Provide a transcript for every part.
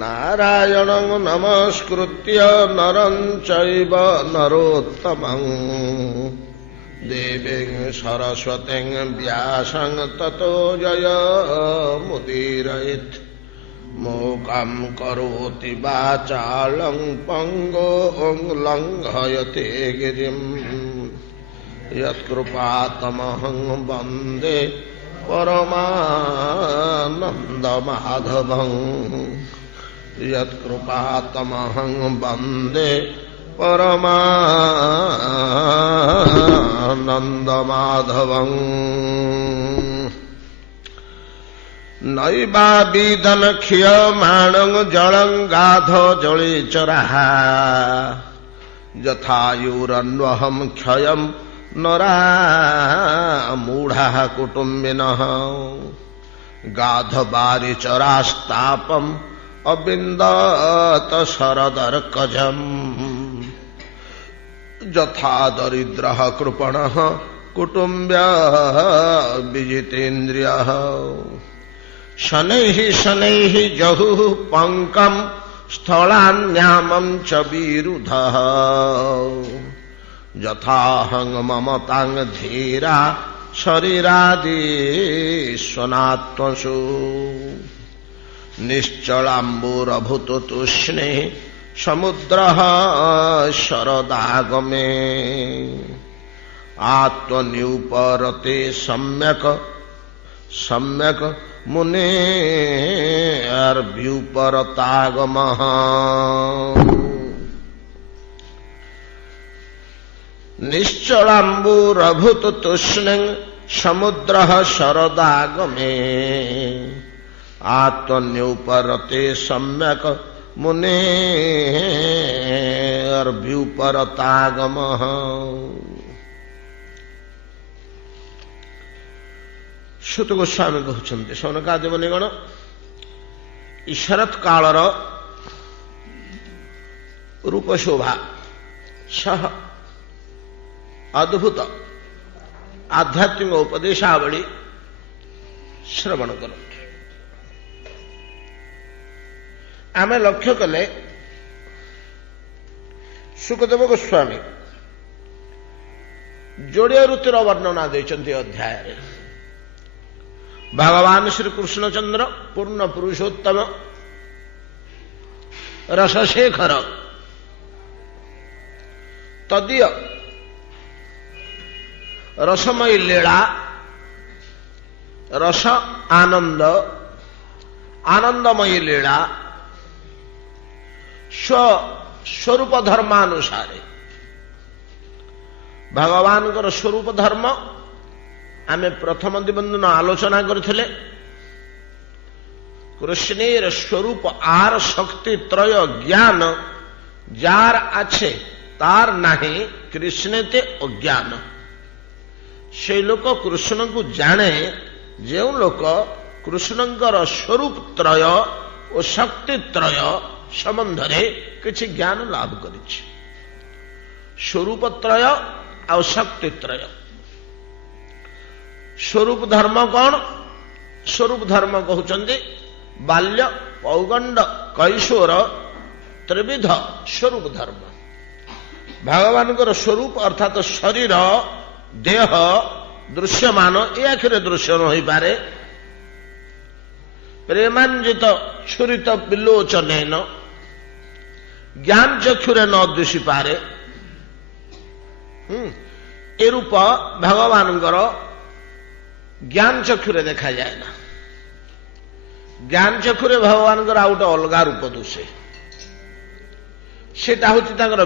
नारायणं नमस्कृत्य नरं चैव नरोत्तमं देवीं सरस्वतीं व्यासं ततो जयमुदीरयेत् मूकं करोति वाचालं पङ्गुं लङ्घयते गिरिं यत्कृपातमहं वन्दे परमानन्दमाधवं यत्कृपातमहं वन्दे परमानन्दमाधवं नैवाबिदनक्ष्यमाणं जलं गाधजलेचरः यथायुरन्वहं क्षयं नरा मूढः कुटुम्बिनः गाधबारिचरास्तापम् अविन्दत शरदर्कजम् यथा दरिद्रः कृपणः कुटुम्ब्यः विजितेन्द्रियः शनैः शनैः जहुः पङ्कम् स्थलान्यामं च विरुधः यथाहं ममतां धीरा शरीरादिस्वनात्मसु निश्चलाम्बुरभूततुष्णे समुद्रः शरदागमे आत्मन्युपरते सम्यक् सम्यक् मुनेर्व्युपरतागमः निश्चलाम्बुरभूततुष्णं समुद्रः शरदागमे आत्मन्युपरते सम्यक् मुनेर्व्युपरतागमः। श्रुत गोस्वामी कहते शौनकादि मुनिगण ई शरत कालर रूप शोभा सह अद्भुत आध्यात्मिक उपदेशावली श्रवण कर आमे लक्ष्य कले सुखदेव गोस्वामी जोड़िया ऋतुर वर्णना देते अध्याय भगवान श्री कृष्णचंद्र पूर्ण पुरुषोत्तम रसशेखर तदीय रसमयी लीला रस आनंद आनंदमयी लीला स्वरूप धर्मानुसारे भगवान स्वरूप धर्म आमे प्रथम दिबंधन आलोचना करथिले कृष्णेर स्वरूप आर शक्ति त्रय ज्ञान जार आछे तार नाही कृष्णते अज्ञान से लोक कृष्ण को जाने जो लोक कृष्णंकर स्वरूप त्रय और शक्ति त्रय संबंध रे किछि ज्ञान लाभ करिछि स्वरूप त्रय और शक्ति त्रय स्वरूप धर्म कौन स्वरूप धर्म कहते बाल्य पौगंड कैशोर त्रिविध स्वरूप धर्म भगवान स्वरूप अर्थात शरीर देह दृश्यमान ए आखिरे दृश्य न हो पारे प्रेमान्वित छुरित विलोचन ज्ञान चक्षुरे न दिशि पारे ए रूप भगवान ज्ञान चक्षुरे देखा जाए ना ज्ञान चक्षुरे भगवान आउ गोटे अलग रूप दुशे सेटा हूँ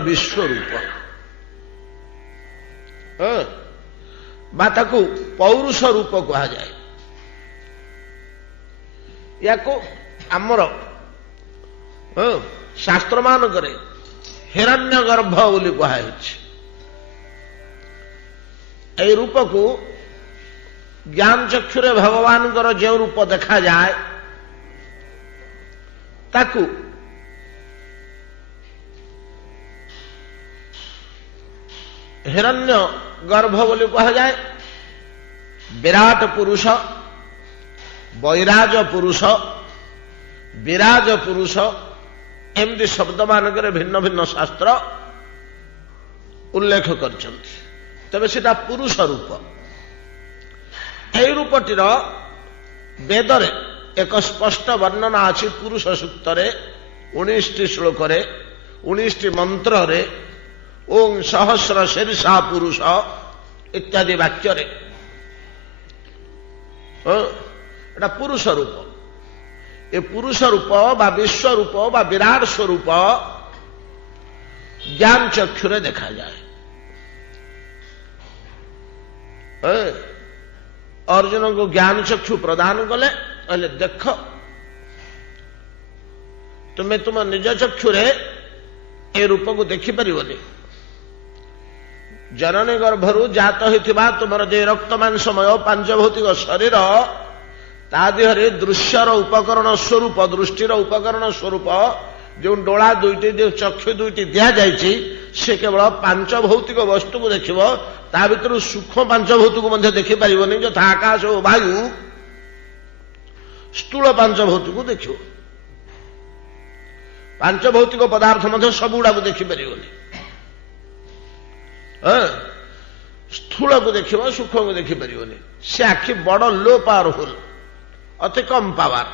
विश्वरूप बाताकू पौरुष रूप कहा जाए या आमर शास्त्र मानक हिरण्य गर्भ बोली कहा रूप को ज्ञान चक्षुरे भगवान जो रूप देखा जाए ताकू हिरण्य गर्भ बोली कहा जाए विराट पुरुष वैराज पुरुष ବିରାଜ ପୁରୁଷ ଏମିତି ଶବ୍ଦ ମାନଙ୍କରେ ଭିନ୍ନ ଭିନ୍ନ ଶାସ୍ତ୍ର ଉଲ୍ଲେଖ କରିଛନ୍ତି। ତେବେ ସେଟା ପୁରୁଷ ରୂପ। ଏହି ରୂପଟିର ବେଦରେ ଏକ ସ୍ପଷ୍ଟ ବର୍ଣ୍ଣନା ଅଛି। ପୁରୁଷ ସୂକ୍ତରେ 19ଟି ଶ୍ଲୋକରେ 19ଟି ମନ୍ତ୍ରରେ ଓଂ ସହସ୍ର ଶୀର୍ଷା ପୁରୁଷ ଇତ୍ୟାଦି ବାକ୍ୟରେ ଏଟା ପୁରୁଷ ରୂପ। ଏ ପୁରୁଷ ରୂପ ବା ବିଶ୍ୱରୂପ ବା ବିରାଟ ସ୍ୱରୂପ ଜ୍ଞାନ ଚକ୍ଷୁରେ ଦେଖାଯାଏ। ଅର୍ଜୁନଙ୍କୁ ଜ୍ଞାନ ଚକ୍ଷୁ ପ୍ରଦାନ କଲେ, କହିଲେ ଦେଖ ତୁମେ ତୁମ ନିଜ ଚକ୍ଷୁରେ ଏ ରୂପକୁ ଦେଖିପାରିବନି। ଜନନୀ ଗର୍ଭରୁ ଜାତ ହୋଇଥିବା ତୁମର ଯେ ରକ୍ତ ମାଂସମୟ ପାଞ୍ଚଭୌତିକ ଶରୀର, ତା ଦେହରେ ଦୃଶ୍ୟର ଉପକରଣ ସ୍ୱରୂପ, ଦୃଷ୍ଟିର ଉପକରଣ ସ୍ୱରୂପ ଯେଉଁ ଡୋଳା ଦୁଇଟି, ଯେଉଁ ଚକ୍ଷୁ ଦୁଇଟି ଦିଆଯାଇଛି, ସେ କେବଳ ପାଞ୍ଚ ଭୌତିକ ବସ୍ତୁକୁ ଦେଖିବ। ତା ଭିତରୁ ସୂକ୍ଷ୍ମ ପାଞ୍ଚ ଭୌତିକୁ ମଧ୍ୟ ଦେଖିପାରିବନି, ଯଥା ଆକାଶ ଓ ବାୟୁ। ସ୍ଥୂଳ ପାଞ୍ଚ ଭୌତିକୁ ଦେଖିବ। ପାଞ୍ଚ ଭୌତିକ ପଦାର୍ଥ ମଧ୍ୟ ସବୁଗୁଡାକୁ ଦେଖିପାରିବନି। ସ୍ଥୂଳକୁ ଦେଖିବ, ସୂକ୍ଷ୍ମକୁ ଦେଖିପାରିବନି। ସେ ଆଖି ବଡ ଲୋ ପାୱାରଫୁଲ, ଅତି କମ୍ ପାୱାର।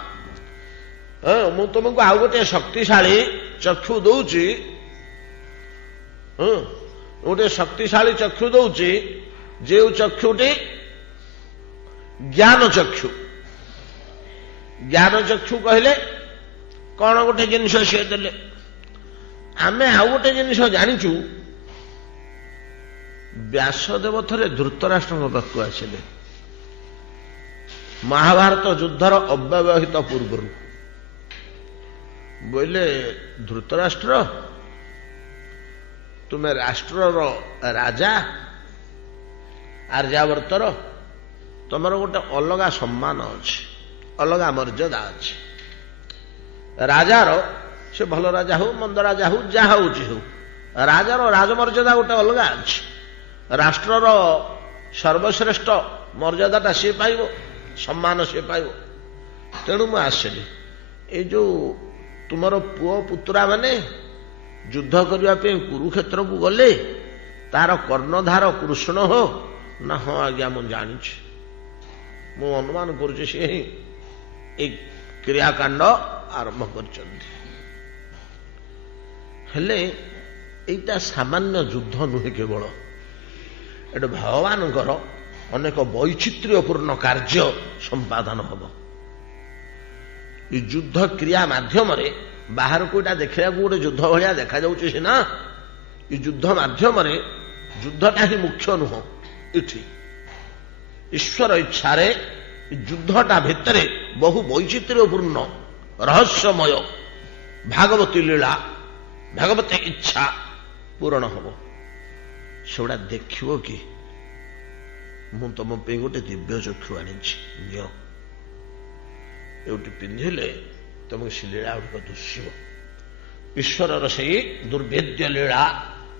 ମୁଁ ତୁମକୁ ଆଉ ଗୋଟିଏ ଶକ୍ତିଶାଳୀ ଚକ୍ଷୁ ଦଉଛି, ଗୋଟିଏ ଶକ୍ତିଶାଳୀ ଚକ୍ଷୁ ଦଉଛି, ଯେଉଁ ଚକ୍ଷୁଟି ଜ୍ଞାନ ଚକ୍ଷୁ। ଜ୍ଞାନ ଚକ୍ଷୁ କହିଲେ କଣ ଗୋଟେ ଜିନିଷ ସିଏ ଦେଲେ। ଆମେ ଆଉ ଗୋଟେ ଜିନିଷ ଜାଣିଛୁ। ବ୍ୟାସଦେବ ଥରେ ଧୃତରାଷ୍ଟ୍ରଙ୍କ ପାଖକୁ ଆସିଲେ ମହାଭାରତ ଯୁଦ୍ଧର ଅବ୍ୟବହିତ ପୂର୍ବରୁ। ବୋଇଲେ ଧୃତରାଷ୍ଟ୍ର, ତୁମେ ରାଷ୍ଟ୍ରର ରାଜା, ଆର୍ଯ୍ୟାବର୍ତ୍ତର, ତମର ଗୋଟେ ଅଲଗା ସମ୍ମାନ ଅଛି, ଅଲଗା ମର୍ଯ୍ୟାଦା ଅଛି। ରାଜାର, ସେ ଭଲ ରାଜା ହଉ ମନ୍ଦ ରାଜା ହଉ ଯାହା ହଉଛି ହଉ, ରାଜାର ରାଜମର୍ଯ୍ୟାଦା ଗୋଟେ ଅଲଗା ଅଛି। ରାଷ୍ଟ୍ରର ସର୍ବଶ୍ରେଷ୍ଠ ମର୍ଯ୍ୟାଦାଟା ସିଏ ପାଇବ, ସମ୍ମାନ ସିଏ ପାଇବ। ତେଣୁ ମୁଁ ଆସିଲି। ଏଇ ଯୋଉ ତୁମର ପୁଅ ପୁତୁରା ମାନେ ଯୁଦ୍ଧ କରିବା ପାଇଁ କୁରୁକ୍ଷେତ୍ରକୁ ଗଲେ, ତାର କର୍ଣ୍ଣଧାର କୃଷ୍ଣ ହୋ ନା? ହଁ ଆଜ୍ଞା ମୁଁ ଜାଣିଛି, ମୁଁ ଅନୁମାନ କରୁଛି ସିଏ ହିଁ ଏଇ କ୍ରିୟାକାଣ୍ଡ ଆରମ୍ଭ କରିଛନ୍ତି। ହେଲେ ଏଇଟା ସାମାନ୍ୟ ଯୁଦ୍ଧ ନୁହେଁ, କେବଳ ଏଟା ଭଗବାନଙ୍କର ଅନେକ ବୈଚିତ୍ର୍ୟପୂର୍ଣ୍ଣ କାର୍ଯ୍ୟ ସମ୍ପାଦନ ହବ। ଏ ଯୁଦ୍ଧ କ୍ରିୟା ମାଧ୍ୟମରେ ବାହାରକୁ ଏଇଟା ଦେଖିବାକୁ ଗୋଟେ ଯୁଦ୍ଧ ଭଳିଆ ଦେଖାଯାଉଛି ସିନା, ଏ ଯୁଦ୍ଧ ମାଧ୍ୟମରେ ଯୁଦ୍ଧଟା ହିଁ ମୁଖ୍ୟ ନୁହଁ। ଏଠି ଈଶ୍ୱର ଇଚ୍ଛାରେ ଯୁଦ୍ଧଟା ଭିତରେ ବହୁ ବୈଚିତ୍ର୍ୟପୂର୍ଣ୍ଣ ରହସ୍ୟମୟ ଭାଗବତୀ ଲୀଳା, ଭାଗବତୀ ଇଚ୍ଛା ପୂରଣ ହବ। ସେଗୁଡା ଦେଖିବ କି? ମୁଁ ତମ ପାଇଁ ଗୋଟେ ଦିବ୍ୟ ଚକ୍ଷୁ ଆଣିଛି, ନିଅ। ଏଉଠି ପିନ୍ଧିଲେ ତମକୁ ସେ ଲୀଳା ଗୁଡ଼ିକ ଦୁଷିବ। ଈଶ୍ୱରର ସେଇ ଦୁର୍ଭେଦ୍ୟ ଲୀଳା,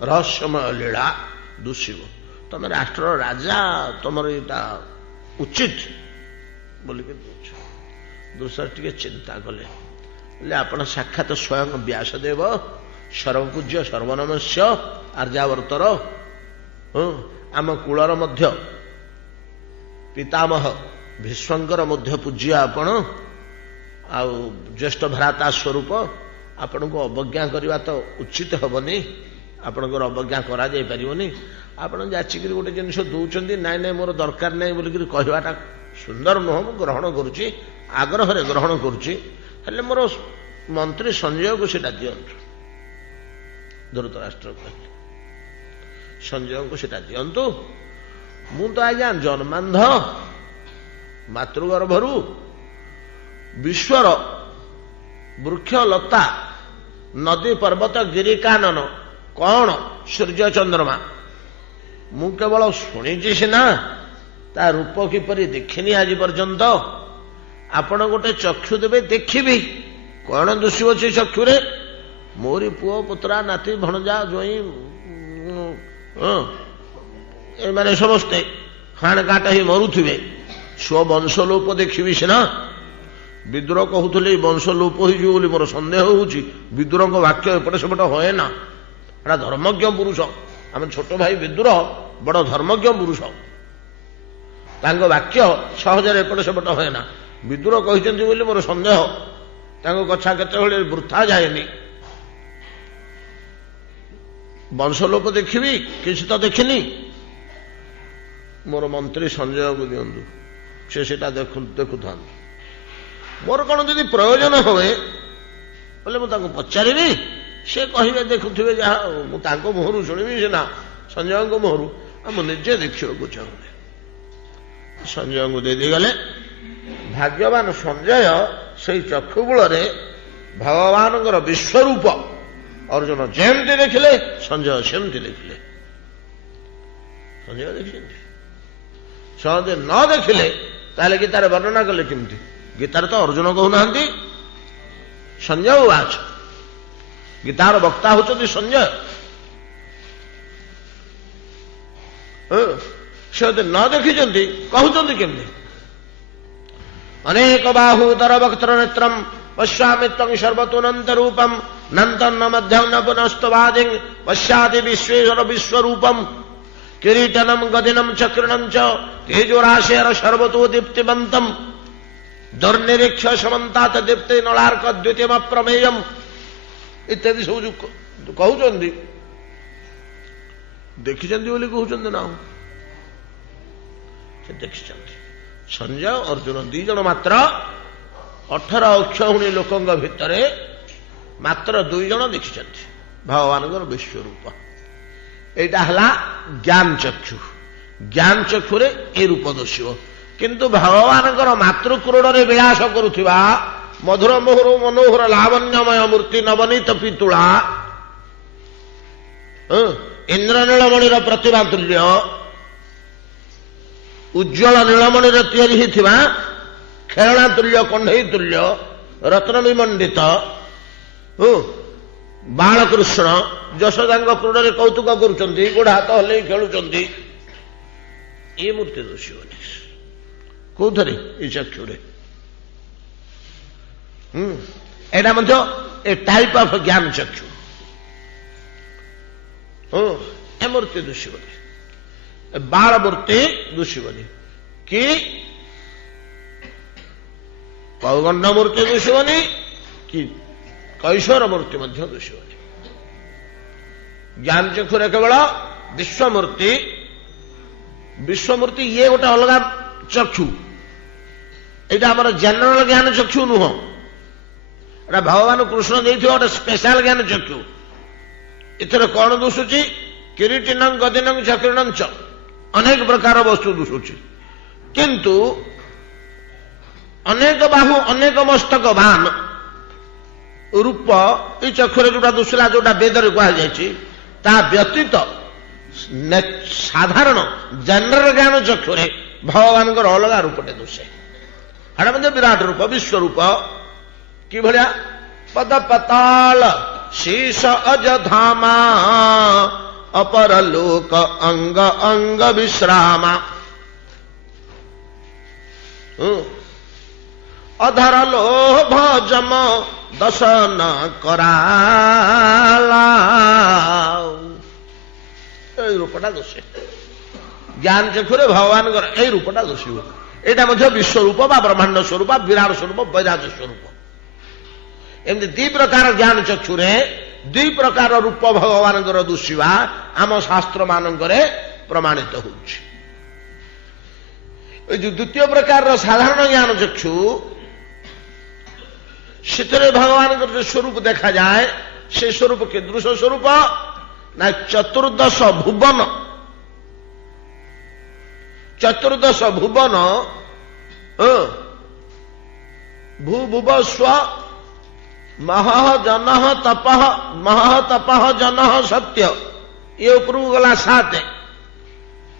ରହସ୍ୟମୟ ଲୀଳା ଦୁଷିବ। ତମେ ରାଷ୍ଟ୍ରର ରାଜା, ତମର ଏଇଟା ଉଚିତ ବୋଲିକି ଦଉଛ। ଦୋଷର ଟିକେ ଚିନ୍ତା କଲେ, ହେଲେ ଆପଣ ସାକ୍ଷାତ ସ୍ୱୟଂ ବ୍ୟାସଦେବ, ସର୍ବପୂଜ୍ୟ ସର୍ବନମସ୍ୟ ଆର୍ଯ୍ୟାବର୍ତ୍ତର, ଆମ କୁଳର ମଧ୍ୟ ପିତାମହ ଭୀଷ୍ମଙ୍କର ମଧ୍ୟ ପୂଜ୍ୟ ଆପଣ, ଆଉ ଜ୍ୟେଷ୍ଠ ଭ୍ରାତା ସ୍ୱରୂପ। ଆପଣଙ୍କୁ ଅବଜ୍ଞା କରିବା ତ ଉଚିତ ହେବନି, ଆପଣଙ୍କର ଅବଜ୍ଞା କରାଯାଇ ପାରିବନି। ଆପଣ ଯାଚିକିରି ଗୋଟେ ଜିନିଷ ଦଉଛନ୍ତି, ନାଇଁ ନାଇଁ ମୋର ଦରକାର ନାହିଁ ବୋଲିକିରି କହିବାଟା ସୁନ୍ଦର ନୁହଁ। ମୁଁ ଗ୍ରହଣ କରୁଛି, ଆଗ୍ରହରେ ଗ୍ରହଣ କରୁଛି, ହେଲେ ମୋର ମନ୍ତ୍ରୀ ସଞ୍ଜୟକୁ ସେଇଟା ଦିଅନ୍ତୁ। ଧୃତରାଷ୍ଟ୍ର କହିଲେ, ସଞ୍ଜୟଙ୍କୁ ସେଇଟା ଦିଅନ୍ତୁ। ମୁଁ ତ ଆଜ୍ଞା ଜନ୍ମାନ୍ଧ, ମାତୃଗର୍ଭରୁ ବିଶ୍ୱର ବୃକ୍ଷ ଲତା ନଦୀ ପର୍ବତ ଗିରିକାନନ କଣ ସୂର୍ଯ୍ୟ ଚନ୍ଦ୍ରମା ମୁଁ କେବଳ ଶୁଣିଛି ସିନା, ତା ରୂପ କିପରି ଦେଖିନି ଆଜି ପର୍ଯ୍ୟନ୍ତ। ଆପଣ ଗୋଟେ ଚକ୍ଷୁ ଦେବେ, ଦେଖିବି କଣ ଦୋଷୀ ଅଛି ଚକ୍ଷୁରେ। ମୋରି ପୁଅ ପୁତ୍ରା ନାତି ଭଣଜା ଜ୍ୱାଇଁ ଏମାନେ ସମସ୍ତେ ହାଣ କାଟ ହେଇ ମରୁଥିବେ, ସ୍ୱବଂଶ ଲୋପ ଦେଖିବି ସିନା। ବିଦୁର କହୁଥିଲେ ବଂଶ ଲୋପ ହୋଇଯିବ ବୋଲି ମୋର ସନ୍ଦେହ ହେଉଛି। ବିଦୁରଙ୍କ ବାକ୍ୟ ଏପଟେ ସେପଟେ ହୁଏ ନା, ଏଟା ଧର୍ମଜ୍ଞ ପୁରୁଷ। ଆମେ ଛୋଟ ଭାଇ ବିଦୁର ବଡ଼ ଧର୍ମଜ୍ଞ ପୁରୁଷ, ତାଙ୍କ ବାକ୍ୟ ସହଜରେ ଏପଟେ ସେପଟେ ହୁଏ ନା। ବିଦୁର କହିଛନ୍ତି ବୋଲି ମୋର ସନ୍ଦେହ, ତାଙ୍କ କଥା କେତେବେଳେ ବୃଥା ଯାଏନି। ବଂଶଲୋପ ଦେଖିବି କିଛି ତ ଦେଖିନି, ମୋର ମନ୍ତ୍ରୀ ସଞ୍ଜୟକୁ ଦିଅନ୍ତୁ, ସେ ସେଟା ଦେଖୁଥାନ୍ତୁ। ମୋର କ'ଣ ଯଦି ପ୍ରୟୋଜନ ହୁଏ ବୋଲେ ମୁଁ ତାଙ୍କୁ ପଚାରିବି, ସେ କହିବେ ଦେଖୁଥିବେ ଯାହା, ମୁଁ ତାଙ୍କ ମୁହଁରୁ ଶୁଣିବି ସିନା, ସଞ୍ଜୟଙ୍କ ମୁହଁରୁ, ଆଉ ମୁଁ ନିଜେ ଦେଖିବାକୁ ଚାହୁଁନି। ସଞ୍ଜୟଙ୍କୁ ଦେଇଦେଇଗଲେ। ଭାଗ୍ୟବାନ ସଞ୍ଜୟ ସେଇ ଚକ୍ଷୁବଳରେ ଭଗବାନଙ୍କର ବିଶ୍ୱରୂପ ଅର୍ଜୁନ ଯେମିତି ଦେଖିଲେ ସଞ୍ଜୟ ସେମିତି ଦେଖିଲେ। ସଞ୍ଜୟ ଦେଖିଛନ୍ତି। ସଞ୍ଜୟ ନ ଦେଖିଲେ ତାହେଲେ ଗୀତାରେ ବର୍ଣ୍ଣନା କଲେ କେମିତି? ଗୀତାରେ ତ ଅର୍ଜୁନ କହୁନାହାନ୍ତି, ସଞ୍ଜୟ ବାଚ। ଗୀତାର ବକ୍ତା ହେଉଛନ୍ତି ସଞ୍ଜୟ। ସେ ଯଦି ନ ଦେଖିଛନ୍ତି କହୁଛନ୍ତି କେମିତି? ଅନେକ ବାହୁଦର ବକ୍ତ୍ର ନେତ୍ରମ୍ ପଶ୍ୟାମି ତ୍ୱଂ ସର୍ବତୋନନ୍ତ ରୂପମ୍ ନନ୍ତନ୍ନ ମଧ୍ୟଂ ନ ପୁନସ୍ତବାଦିଂ ପଶ୍ୟାଦି ବିଶ୍ୱେଶ୍ୱର ବିଶ୍ୱରୂପମ୍ କିରୀଟନମ୍ ଗଦିନମ୍ ଚକ୍ରିଣମ୍ ଚ ତେଜୋରାଶେର ସର୍ବतो ଦୀପ୍ତିମନ୍ତମ୍ ଦୁର୍ନିରୀକ୍ଷ ସମନ୍ତାତ୍ ଦୀପ୍ତି ନଳାର୍କ ଦ୍ୱିତୀୟମପ୍ରମେୟମ୍ ଇତ୍ୟାଦି ସବୁ ଯୋଉ କହୁଛନ୍ତି, ଦେଖିଛନ୍ତି ବୋଲି କହୁଛନ୍ତି ନା? ସେ ଦେଖିଛନ୍ତି। ସଞ୍ଜୟ ଅର୍ଜୁନ ଦି ଜଣ ମାତ୍ର 18 ଅକ୍ଷୌହିଣୀ ଲୋକଙ୍କ ଭିତରେ ମାତ୍ର 2 ଜଣ ଦେଖିଛନ୍ତି ଭଗବାନଙ୍କର ବିଶ୍ୱରୂପ। ଏଇଟା ହେଲା ଜ୍ଞାନ ଚକ୍ଷୁ। ଜ୍ଞାନ ଚକ୍ଷୁରେ ଏ ରୂପ ଦର୍ଶିବ। କିନ୍ତୁ ଭଗବାନଙ୍କର ମାତୃକ୍ରୋଡ଼ରେ ବିଳାସ କରୁଥିବା ମଧୁର ମୋହର ମନୋହର ଲାବଣ୍ୟମୟ ମୂର୍ତ୍ତି ନବନୀତ ପିତୁଳା, ଇନ୍ଦ୍ରନୀଳମଣିର ପ୍ରତିଭା ତୁଲ୍ୟ, ଉଜ୍ଜଳ ନୀଳମଣିର ତିଆରି ହୋଇଥିବା ଖେଳଣା ତୁଲ୍ୟ, କଣ୍ଢେଇ ତୁଲ୍ୟ, ରତ୍ନ ବିମଣ୍ଡିତ ବାଳକୃଷ୍ଣ ଯଶୋଦାଙ୍କ କ୍ରୋଡ଼ରେ କୌତୁକ କରୁଛନ୍ତି, ଗୋଡ଼ ହାତ ହଲେଇ ଖେଳୁଛନ୍ତି, ଏ ମୂର୍ତ୍ତି ଦର୍ଶିବନି। କୋଉଥିରେ? ଏ ଚକ୍ଷୁରେ। ଏଇଟା ମଧ୍ୟ ଏ ଟାଇପ୍ ଅଫ୍ ଜ୍ଞାନ ଚକ୍ଷୁ। ଏ ମୂର୍ତ୍ତି ଦର୍ଶିବନି, ବାଳ ମୂର୍ତ୍ତି ଦର୍ଶିବନି, କି ପୌଗଣ୍ଡ ମୂର୍ତ୍ତି ଦର୍ଶିବନି, କି କୈଶୋର ମୂର୍ତ୍ତି ମଧ୍ୟ ଦର୍ଶିବନି। ଜ୍ଞାନ ଚକ୍ଷୁରେ କେବଳ ବିଶ୍ୱମୂର୍ତ୍ତି। ବିଶ୍ୱମୂର୍ତ୍ତି ଇଏ ଗୋଟେ ଅଲଗା ଚକ୍ଷୁ, ଏଇଟା ଆମର ଜେନେରାଲ ଜ୍ଞାନ ଚକ୍ଷୁ ନୁହଁ। ଏଟା ଭଗବାନ କୃଷ୍ଣ ଦେଇଥିବା ଗୋଟେ ସ୍ପେଶାଲ ଜ୍ଞାନ ଚକ୍ଷୁ। ଏଥିରେ କ'ଣ ଦୁଶୁଛି? କିରୀଟିନଂ ଗଦିନଂ ଚକ୍ରିଣଂ ଚ, ଅନେକ ପ୍ରକାର ବସ୍ତୁ ଦୁଶୁଛି। କିନ୍ତୁ ଅନେକ ବାହୁ ଅନେକ ମସ୍ତକ ବାନ ରୂପ ଏଇ ଚକ୍ଷୁରେ ଯୋଉଟା ଦୁଶିଲା, ଯୋଉଟା ବେଦରେ କୁହାଯାଇଛି, ତା ବ୍ୟତୀତ ସାଧାରଣ ଜେନେରାଲ ଜ୍ଞାନ ଚକ୍ଷୁରେ ଭଗବାନଙ୍କର ଅଲଗା ରୂପଟେ ଦୁଶେ। ଏଟା ମଧ୍ୟ ବିରାଟ ରୂପ, ବିଶ୍ୱରୂପ। କିଭଳିଆ? ପଦ ପତାଳ ଶୀର୍ଷ ଅଜଧାମା ଅପର ଲୋକ ଅଙ୍ଗ ଅଙ୍ଗ ବିଶ୍ରାମା, ଅଧର ଲୋଭ ଜମ ଦଶନ କରାଲା, ଏଇ ରୂପଟା ଦୋଷେ। ଜ୍ଞାନ ଚକ୍ଷୁରେ ଭଗବାନଙ୍କର ଏଇ ରୂପଟା ଦୋଷିବ। ଏଇଟା ମଧ୍ୟ ବିଶ୍ୱରୂପ ବା ବ୍ରହ୍ମାଣ୍ଡ ସ୍ୱରୂପ, ବିରାଟ ସ୍ୱରୂପ, ବୈରାଜ ସ୍ୱରୂପ। ଏମିତି 2 ପ୍ରକାର ଜ୍ଞାନ ଚକ୍ଷୁରେ 2 ପ୍ରକାର ରୂପ ଭଗବାନଙ୍କର ଦୁଶିବା ଆମ ଶାସ୍ତ୍ର ମାନଙ୍କରେ ପ୍ରମାଣିତ ହେଉଛି। ଏଇ ଯୋଉ ଦ୍ୱିତୀୟ ପ୍ରକାରର ସାଧାରଣ ଜ୍ଞାନ ଚକ୍ଷୁ, ସେଥିରେ ଭଗବାନଙ୍କର ଯୋଉ ସ୍ୱରୂପ ଦେଖାଯାଏ, ସେ ସ୍ୱରୂପ କୀଦୃଶ ସ୍ୱରୂପ ନା? ଚତୁର୍ଦ୍ଦଶ ଭୁବନ, ଚତୁର୍ଦ୍ଦଶ ଭୁବନ, ଭୂ ଭୁବ ସ୍ୱ ମହଃ ଜନଃ ତପଃ, ମହଃ ତପଃ ଜନଃ ସତ୍ୟ, ଇଏ ଉପରକୁ ଗଲା 7,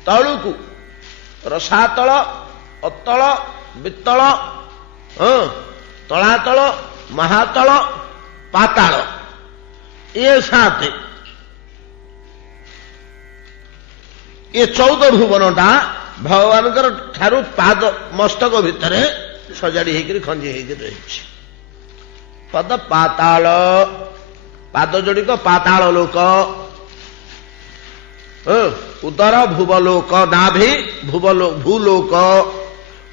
ତଳୁକୁ ରସାତଳ, ଅତଳ, ବିତଳ, ତଳାତଳ, ମହାତଳ, ପାତାଳ, ଇଏ 7। ଏ 14 ଭୁବନଟା ଭଗବାନଙ୍କର ଠାରୁ ପାଦ ମସ୍ତକ ଭିତରେ ସଜାଡି ହେଇକିରି ଖଞ୍ଜି ହେଇକି ରହିଛି। ପଦ ପାତାଳ, ପାଦ ଯୋଡିକ ପାତାଳ ଲୋକ, ଉଦର ଭୁବଲୋକ, ନାଭି ଭୂଲୋକ,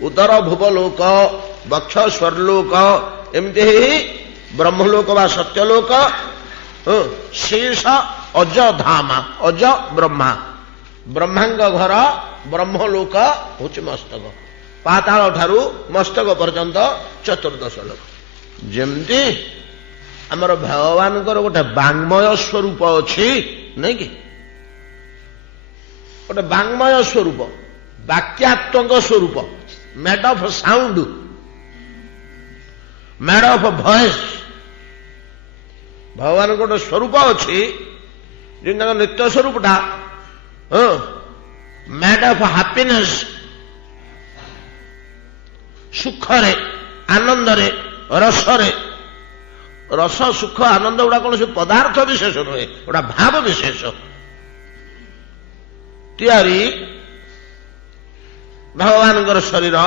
ଉଦର ଭୁବଲୋକ, ବକ୍ଷ ସ୍ୱର୍ଲୋକ, ଏମିତି ହେଇ ବ୍ରହ୍ମଲୋକ ବା ସତ୍ୟଲୋକ, ଶେଷ ଅଜ ଧାମ, ଅଜ ବ୍ରହ୍ମା, ବ୍ରହ୍ମାଙ୍କ ଘର ବ୍ରହ୍ମଲୋକ ହଉଛି ମସ୍ତକ, ପାତାଳ ଠାରୁ ମସ୍ତକ ପର୍ଯ୍ୟନ୍ତ 14 ଲୋକ। ଯେମିତି ଆମର ଭଗବାନଙ୍କର ଗୋଟେ ବାଙ୍ଗ୍ମୟ ସ୍ୱରୂପ ଅଛି, ନାଇଁ କି? ଗୋଟେ ବାଙ୍ଗ୍ମୟ ସ୍ୱରୂପ, ବାକ୍ୟାତ୍ମକ ସ୍ୱରୂପ, made of sound, made of voice. ଭଗବାନଙ୍କ ଗୋଟେ ସ୍ୱରୂପ ଅଛି, ଯେମିତି ତାଙ୍କ ନିତ୍ୟ ସ୍ୱରୂପଟା ମେଡ୍ ଅଫ୍ ହାପିନେସ୍, ସୁଖରେ, ଆନନ୍ଦରେ, ରସରେ। ରସ ସୁଖ ଆନନ୍ଦ ଗୁଡା କୌଣସି ପଦାର୍ଥ ବିଶେଷ ନୁହେଁ, ଗୋଟା ଭାବ ବିଶେଷ ତିଆରି ଭଗବାନଙ୍କର ଶରୀର।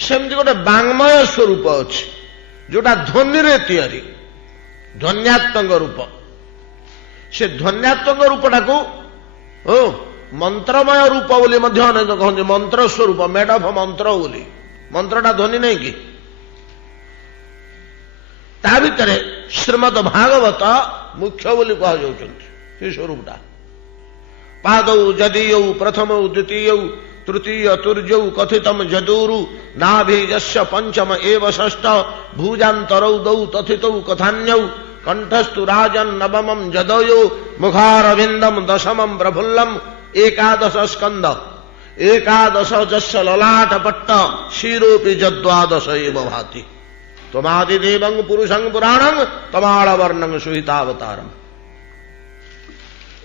ସେମିତି ଗୋଟେ ବାଙ୍ଗ୍ମୟ ସ୍ୱରୂପ ଅଛି, ଯୋଉଟା ଧ୍ୱନିରେ ତିଆରି, ଧ୍ୱନ୍ୟାତ୍ମକ ରୂପ। ସେ ଧ୍ୱନ୍ୟାତ୍ମକ ରୂପଟାକୁ ମନ୍ତ୍ରମୟ ରୂପ ବୋଲି ମଧ୍ୟ ଅନେକ କହନ୍ତି, ମନ୍ତ୍ର ସ୍ୱରୂପ, ମେଡ୍ ଅଫ୍ ମନ୍ତ୍ର ବୋଲି। ମନ୍ତ୍ରଟା ଧ୍ୱନି ନାହିଁ କି? ତା ଭିତରେ ଶ୍ରୀମଦ୍ ଭାଗବତ ମୁଖ୍ୟ ବୋଲି କୁହାଯାଉଛନ୍ତି ସେ ସ୍ୱରୂପଟା। ପାଦୌ ଯଦିୟୌ ପ୍ରଥମୌ ଦ୍ୱିତୀୟୌ ତୃତୀୟ ତୁର୍ଯ୍ୟୌ କଥିତମ ଯଦୁରୁ ନାଭିଜସ୍ୟ ପଞ୍ଚମ ଏବ ଷଷ୍ଠ ଭୁଜାନ୍ତରୌ ଦୌ ତଥିତୌ କଥାନ୍ୟୌ କଣ୍ଠସ୍ତୁ ରାଜନ୍ ନବମಂ ଯଦୟୋ ମୁଖାରବିନ୍ଦಂ ଦଶମಂ ପ୍ରଫୁଲ୍ଲಂ ଏକାଦଶ ସ୍କନ୍ଦ ଏକାଦଶ ଯସ୍ୟ ଲଲାଟ ପଟ୍ଟ ଶିରୋପି ଯଦ୍ୱାଦଶ ଏବ ଭାତି ତ୍ୱମାଦିଦେବଂ ପୁରୁଷଂ ପୁରାଣଂ ତମାଳବର୍ଣ୍ଣଂ ସୁହିତାବତାରଂ।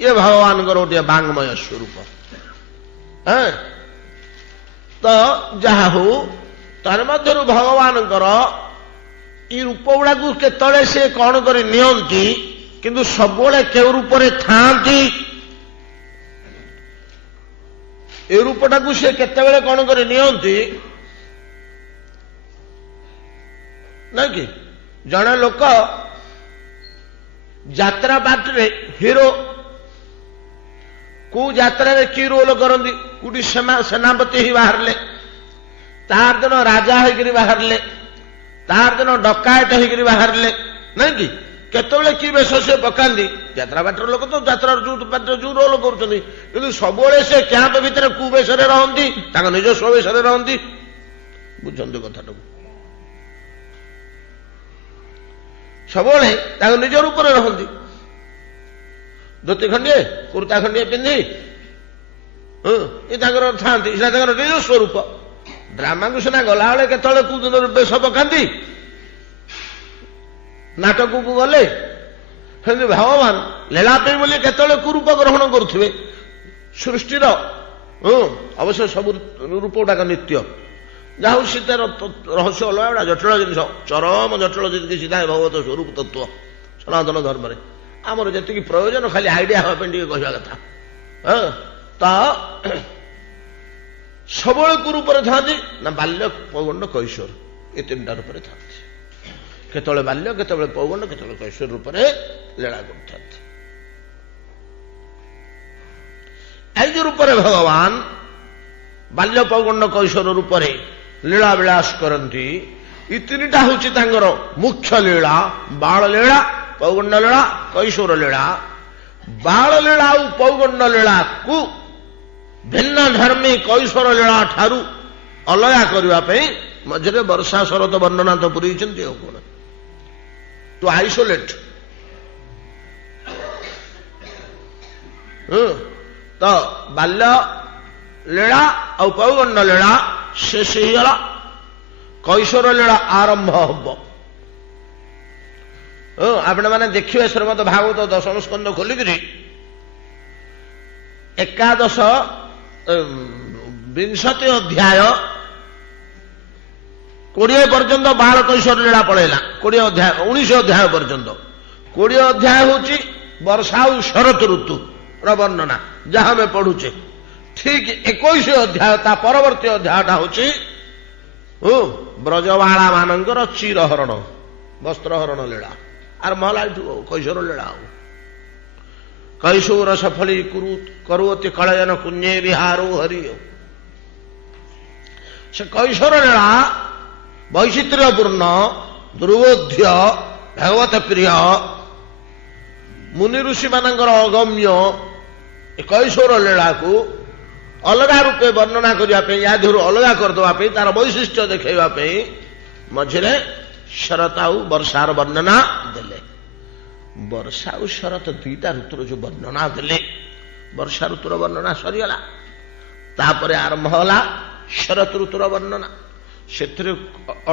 ये ଭଗବାନଙ୍କର ଗୋଟିଏ ବାଙ୍ଗ୍ମୟ ସ୍ୱରୂପ। ତ ଯାହା ହଉ, ତାର ମଧ୍ୟରୁ ଭଗବାନଙ୍କର ଏଇ ରୂପ ଗୁଡାକୁ କେତେବେଳେ ସେ କଣ କରି ନିଅନ୍ତି, କିନ୍ତୁ ସବୁବେଳେ କେଉଁ ରୂପରେ ଥାଆନ୍ତି, ଏ ରୂପଟାକୁ ସେ କେତେବେଳେ କଣ କରି ନିଅନ୍ତି ନାଇଁ କି? ଜଣେ ଲୋକ ଯାତ୍ରା ପାର୍ଟିରେ ହିରୋ, କୋଉ ଯାତ୍ରାରେ କି ରୋଲ କରନ୍ତି, କୋଉଠି ସେନାପତି ହେଇ ବାହାରିଲେ, ତାର ଦିନ ରାଜା ହେଇକିରି ବାହାରିଲେ, ତାର ଦିନ ଡକାୟତ ହେଇକିରି ବାହାରିଲେ, ନାଇଁ କି? କେତେବେଳେ କି ବେଶ ସେ ପକାନ୍ତି। ଯାତ୍ରା ପାର୍ଟିର ଲୋକ ତ ଯାତ୍ରାର ଯୋଉ ରୋଲ କରୁଛନ୍ତି, କିନ୍ତୁ ସବୁବେଳେ ସେ କ୍ୟାମ୍ପ ଭିତରେ କୋଉ ବେଶରେ ରହନ୍ତି, ତାଙ୍କ ନିଜସ୍ୱ ବେଶରେ ରହନ୍ତି। ବୁଝନ୍ତୁ କଥାଟାକୁ। ସବୁବେଳେ ତାଙ୍କ ନିଜ ରୂପରେ ରହନ୍ତି, ଧୋତି ଖଣ୍ଡିଏ କୁର୍ତ୍ତା ଖଣ୍ଡିଏ ପିନ୍ଧି ଏ ତାଙ୍କର ଥାଆନ୍ତି, ସେଟା ତାଙ୍କର ନିଜ ସ୍ୱରୂପ। ଡ୍ରାମାକୁ ସିନା ଗଲାବେଳେ କେତେବେଳେ କୋଉ ଦିନ ବେଶ ପକାନ୍ତି, ନାଟକକୁ ଗଲେ। ସେମିତି ଭଗବାନ ଲୀଳା ପାଇଁ ବୋଲି କେତେବେଳେ କୁରୂପ ଗ୍ରହଣ କରୁଥିବେ ସୃଷ୍ଟିର। ଅବଶ୍ୟ ସବୁ ରୂପ ଗୁଡାକ ନିତ୍ୟ, ଯାହା ହଉ ସୀତାର ରହସ୍ୟ ଅଲଗା, ଗୁଡା ଜଟିଳ ଜିନିଷ, ଚରମ ଜଟିଳ ଯେତିକି ସିଧା ଭଗବତ ସ୍ୱରୂପ ତତ୍ତ୍ୱ ସନାତନ ଧର୍ମରେ। ଆମର ଯେତିକି ପ୍ରୟୋଜନ ଖାଲି ଆଇଡିଆ ହେବା ପାଇଁ ଟିକେ କହିବା କଥା। ତ ସବୁବେଳେ କୋଉ ରୂପରେ ଥାଆନ୍ତି ନା ବାଲ୍ୟ, ପୌଗଣ୍ଡ, କୈଶୋର, ଏ ତିନିଟା ରୂପରେ ଥାଆନ୍ତି। କେତେବେଳେ ବାଲ୍ୟ, କେତେବେଳେ ପୌଗଣ୍ଡ, କେତେବେଳେ କୈଶୋର ରୂପରେ ଲୀଳା କରୁଥାନ୍ତି। ଏଇ ଯୋଉ ରୂପରେ ଭଗବାନ ବାଲ୍ୟ, ପୌଗଣ୍ଡ, କୈଶୋର ରୂପରେ ଲୀଳା ବିଳାସ କରନ୍ତି, ଏ ତିନିଟା ହଉଛି ତାଙ୍କର ମୁଖ୍ୟ ଲୀଳା। ବାଳ ଲୀଳା, ପୌଗଣ୍ଡ ଲୀଳା, କୈଶୋର ଲୀଳା। ବାଳ ଲୀଳା ଆଉ ପୌଗଣ୍ଡ ଲୀଳାକୁ ଭିନ୍ନ ଧର୍ମୀ କୈଶୋର ଲୀଳା ଠାରୁ ଅଲଗା କରିବା ପାଇଁ ମଝିରେ ବର୍ଷା ଶରତ ବର୍ଣ୍ଣନା ତ ପୁରେଇଛନ୍ତି। ଆଉ କଣ, ଟୁ ଆଇସୋଲେଟ୍। ତ ବାଲ୍ୟ ଲୀଳା ଆଉ ପୌଗଣ୍ଡ ଲୀଳା ଶେଷ ହେଇଗଲା, କୈଶୋର ଲୀଳା ଆରମ୍ଭ ହବ। ଆପଣମାନେ ଦେଖିବେ ଶ୍ରୀମଦ୍ ଭାଗବତ ଦଶମ ସ୍କନ୍ଧ ଖୋଲିକିରି ଏକାଦଶ 20 ଅଧ୍ୟାୟ 20 ପର୍ଯ୍ୟନ୍ତ ବାଳ କୈଶୋର ଲୀଳା ପଳେଇଲା। 20 ଅଧ୍ୟାୟ 19 ଅଧ୍ୟାୟ ପର୍ଯ୍ୟନ୍ତ 20 ଅଧ୍ୟାୟ ହଉଛି ବର୍ଷା ଆଉ ଶରତ ଋତୁର ବର୍ଣ୍ଣନା, ଯାହା ଆମେ ପଢୁଛେ। ଠିକ 21 ଅଧ୍ୟାୟ ତା ପରବର୍ତ୍ତୀ ଅଧ୍ୟାୟଟା ହଉଛି ବ୍ରଜବାଳା ମାନଙ୍କର ଚିରହରଣ ବସ୍ତ୍ରହରଣ ଲୀଳା ଆରମ୍ଭ ହେଲା ଏଠୁ କୈଶୋର ଲୀଳା ଆଉ କୈଶୋର ସଫଳୀ କରୁଅତି କଳୟନ କୁଞ୍ଜେ ବିହାରୋ ହରି। ସେ କୈଶୋର ଲୀଳା ବୈଚିତ୍ର୍ୟପୂର୍ଣ୍ଣ ଦୁର୍ବୋଧ୍ୟ ଭଗବତ ପ୍ରିୟ ମୁନି ଋଷି ମାନଙ୍କର ଅଗମ୍ୟ ଏ କୈଶୋର ଲୀଳାକୁ ଅଲଗା ରୂପେ ବର୍ଣ୍ଣନା କରିବା ପାଇଁ ୟା ଦେହରୁ ଅଲଗା କରିଦେବା ପାଇଁ ତାର ବୈଶିଷ୍ଟ୍ୟ ଦେଖାଇବା ପାଇଁ ମଝିରେ ଶରତ ଆଉ ବର୍ଷାର ବର୍ଣ୍ଣନା ଦେଲେ। ବର୍ଷା ଆଉ ଶରତ ଦୁଇଟା ଋତୁର ଯୋଉ ବର୍ଣ୍ଣନା ଦେଲେ ବର୍ଷା ଋତୁର ବର୍ଣ୍ଣନା ସରିଗଲା। ତାପରେ ଆରମ୍ଭ ହେଲା ଶରତ ଋତୁର ବର୍ଣ୍ଣନା। ସେଥିରେ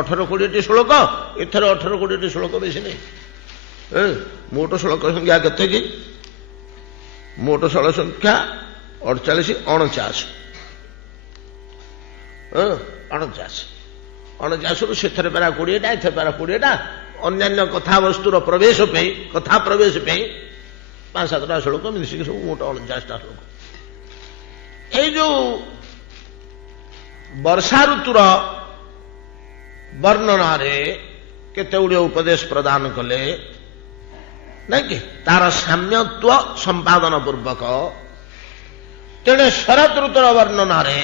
18-20ଟି ଶ୍ଲୋକ, ଏଥର 18-20ଟି ଶ୍ଲୋକ ବେଶୀ ନାହିଁ। ମୋଟ ଶ୍ଲୋକ ସଂଖ୍ୟା କେତେ କି? ମୋଟ ଶ୍ଲୋକ ସଂଖ୍ୟା 48-49। 49ରୁ ସେଥିରେ ପାରା 20ଟା, ଏଥିରେ ପାରା 20ଟା। ଅନ୍ୟାନ୍ୟ କଥାବସ୍ତୁର ପ୍ରବେଶ ପାଇଁ, କଥା ପ୍ରବେଶ ପାଇଁ 5-7ଟା ଶ୍ଲୋକ ମିଶିକି ସବୁ ମୋଟ 49ଟା ଶ୍ଲୋକ। ଏଇ ଯୋଉ ବର୍ଷା ଋତୁର ବର୍ଣ୍ଣନାରେ କେତେ ଗୁଡ଼ିଏ ଉପଦେଶ ପ୍ରଦାନ କଲେ ନାଇଁ କି, ତାର ସାମ୍ୟତ୍ୱ ସମ୍ପାଦନ ପୂର୍ବକ। ତେଣୁ ଶରତ ଋତୁର ବର୍ଣ୍ଣନାରେ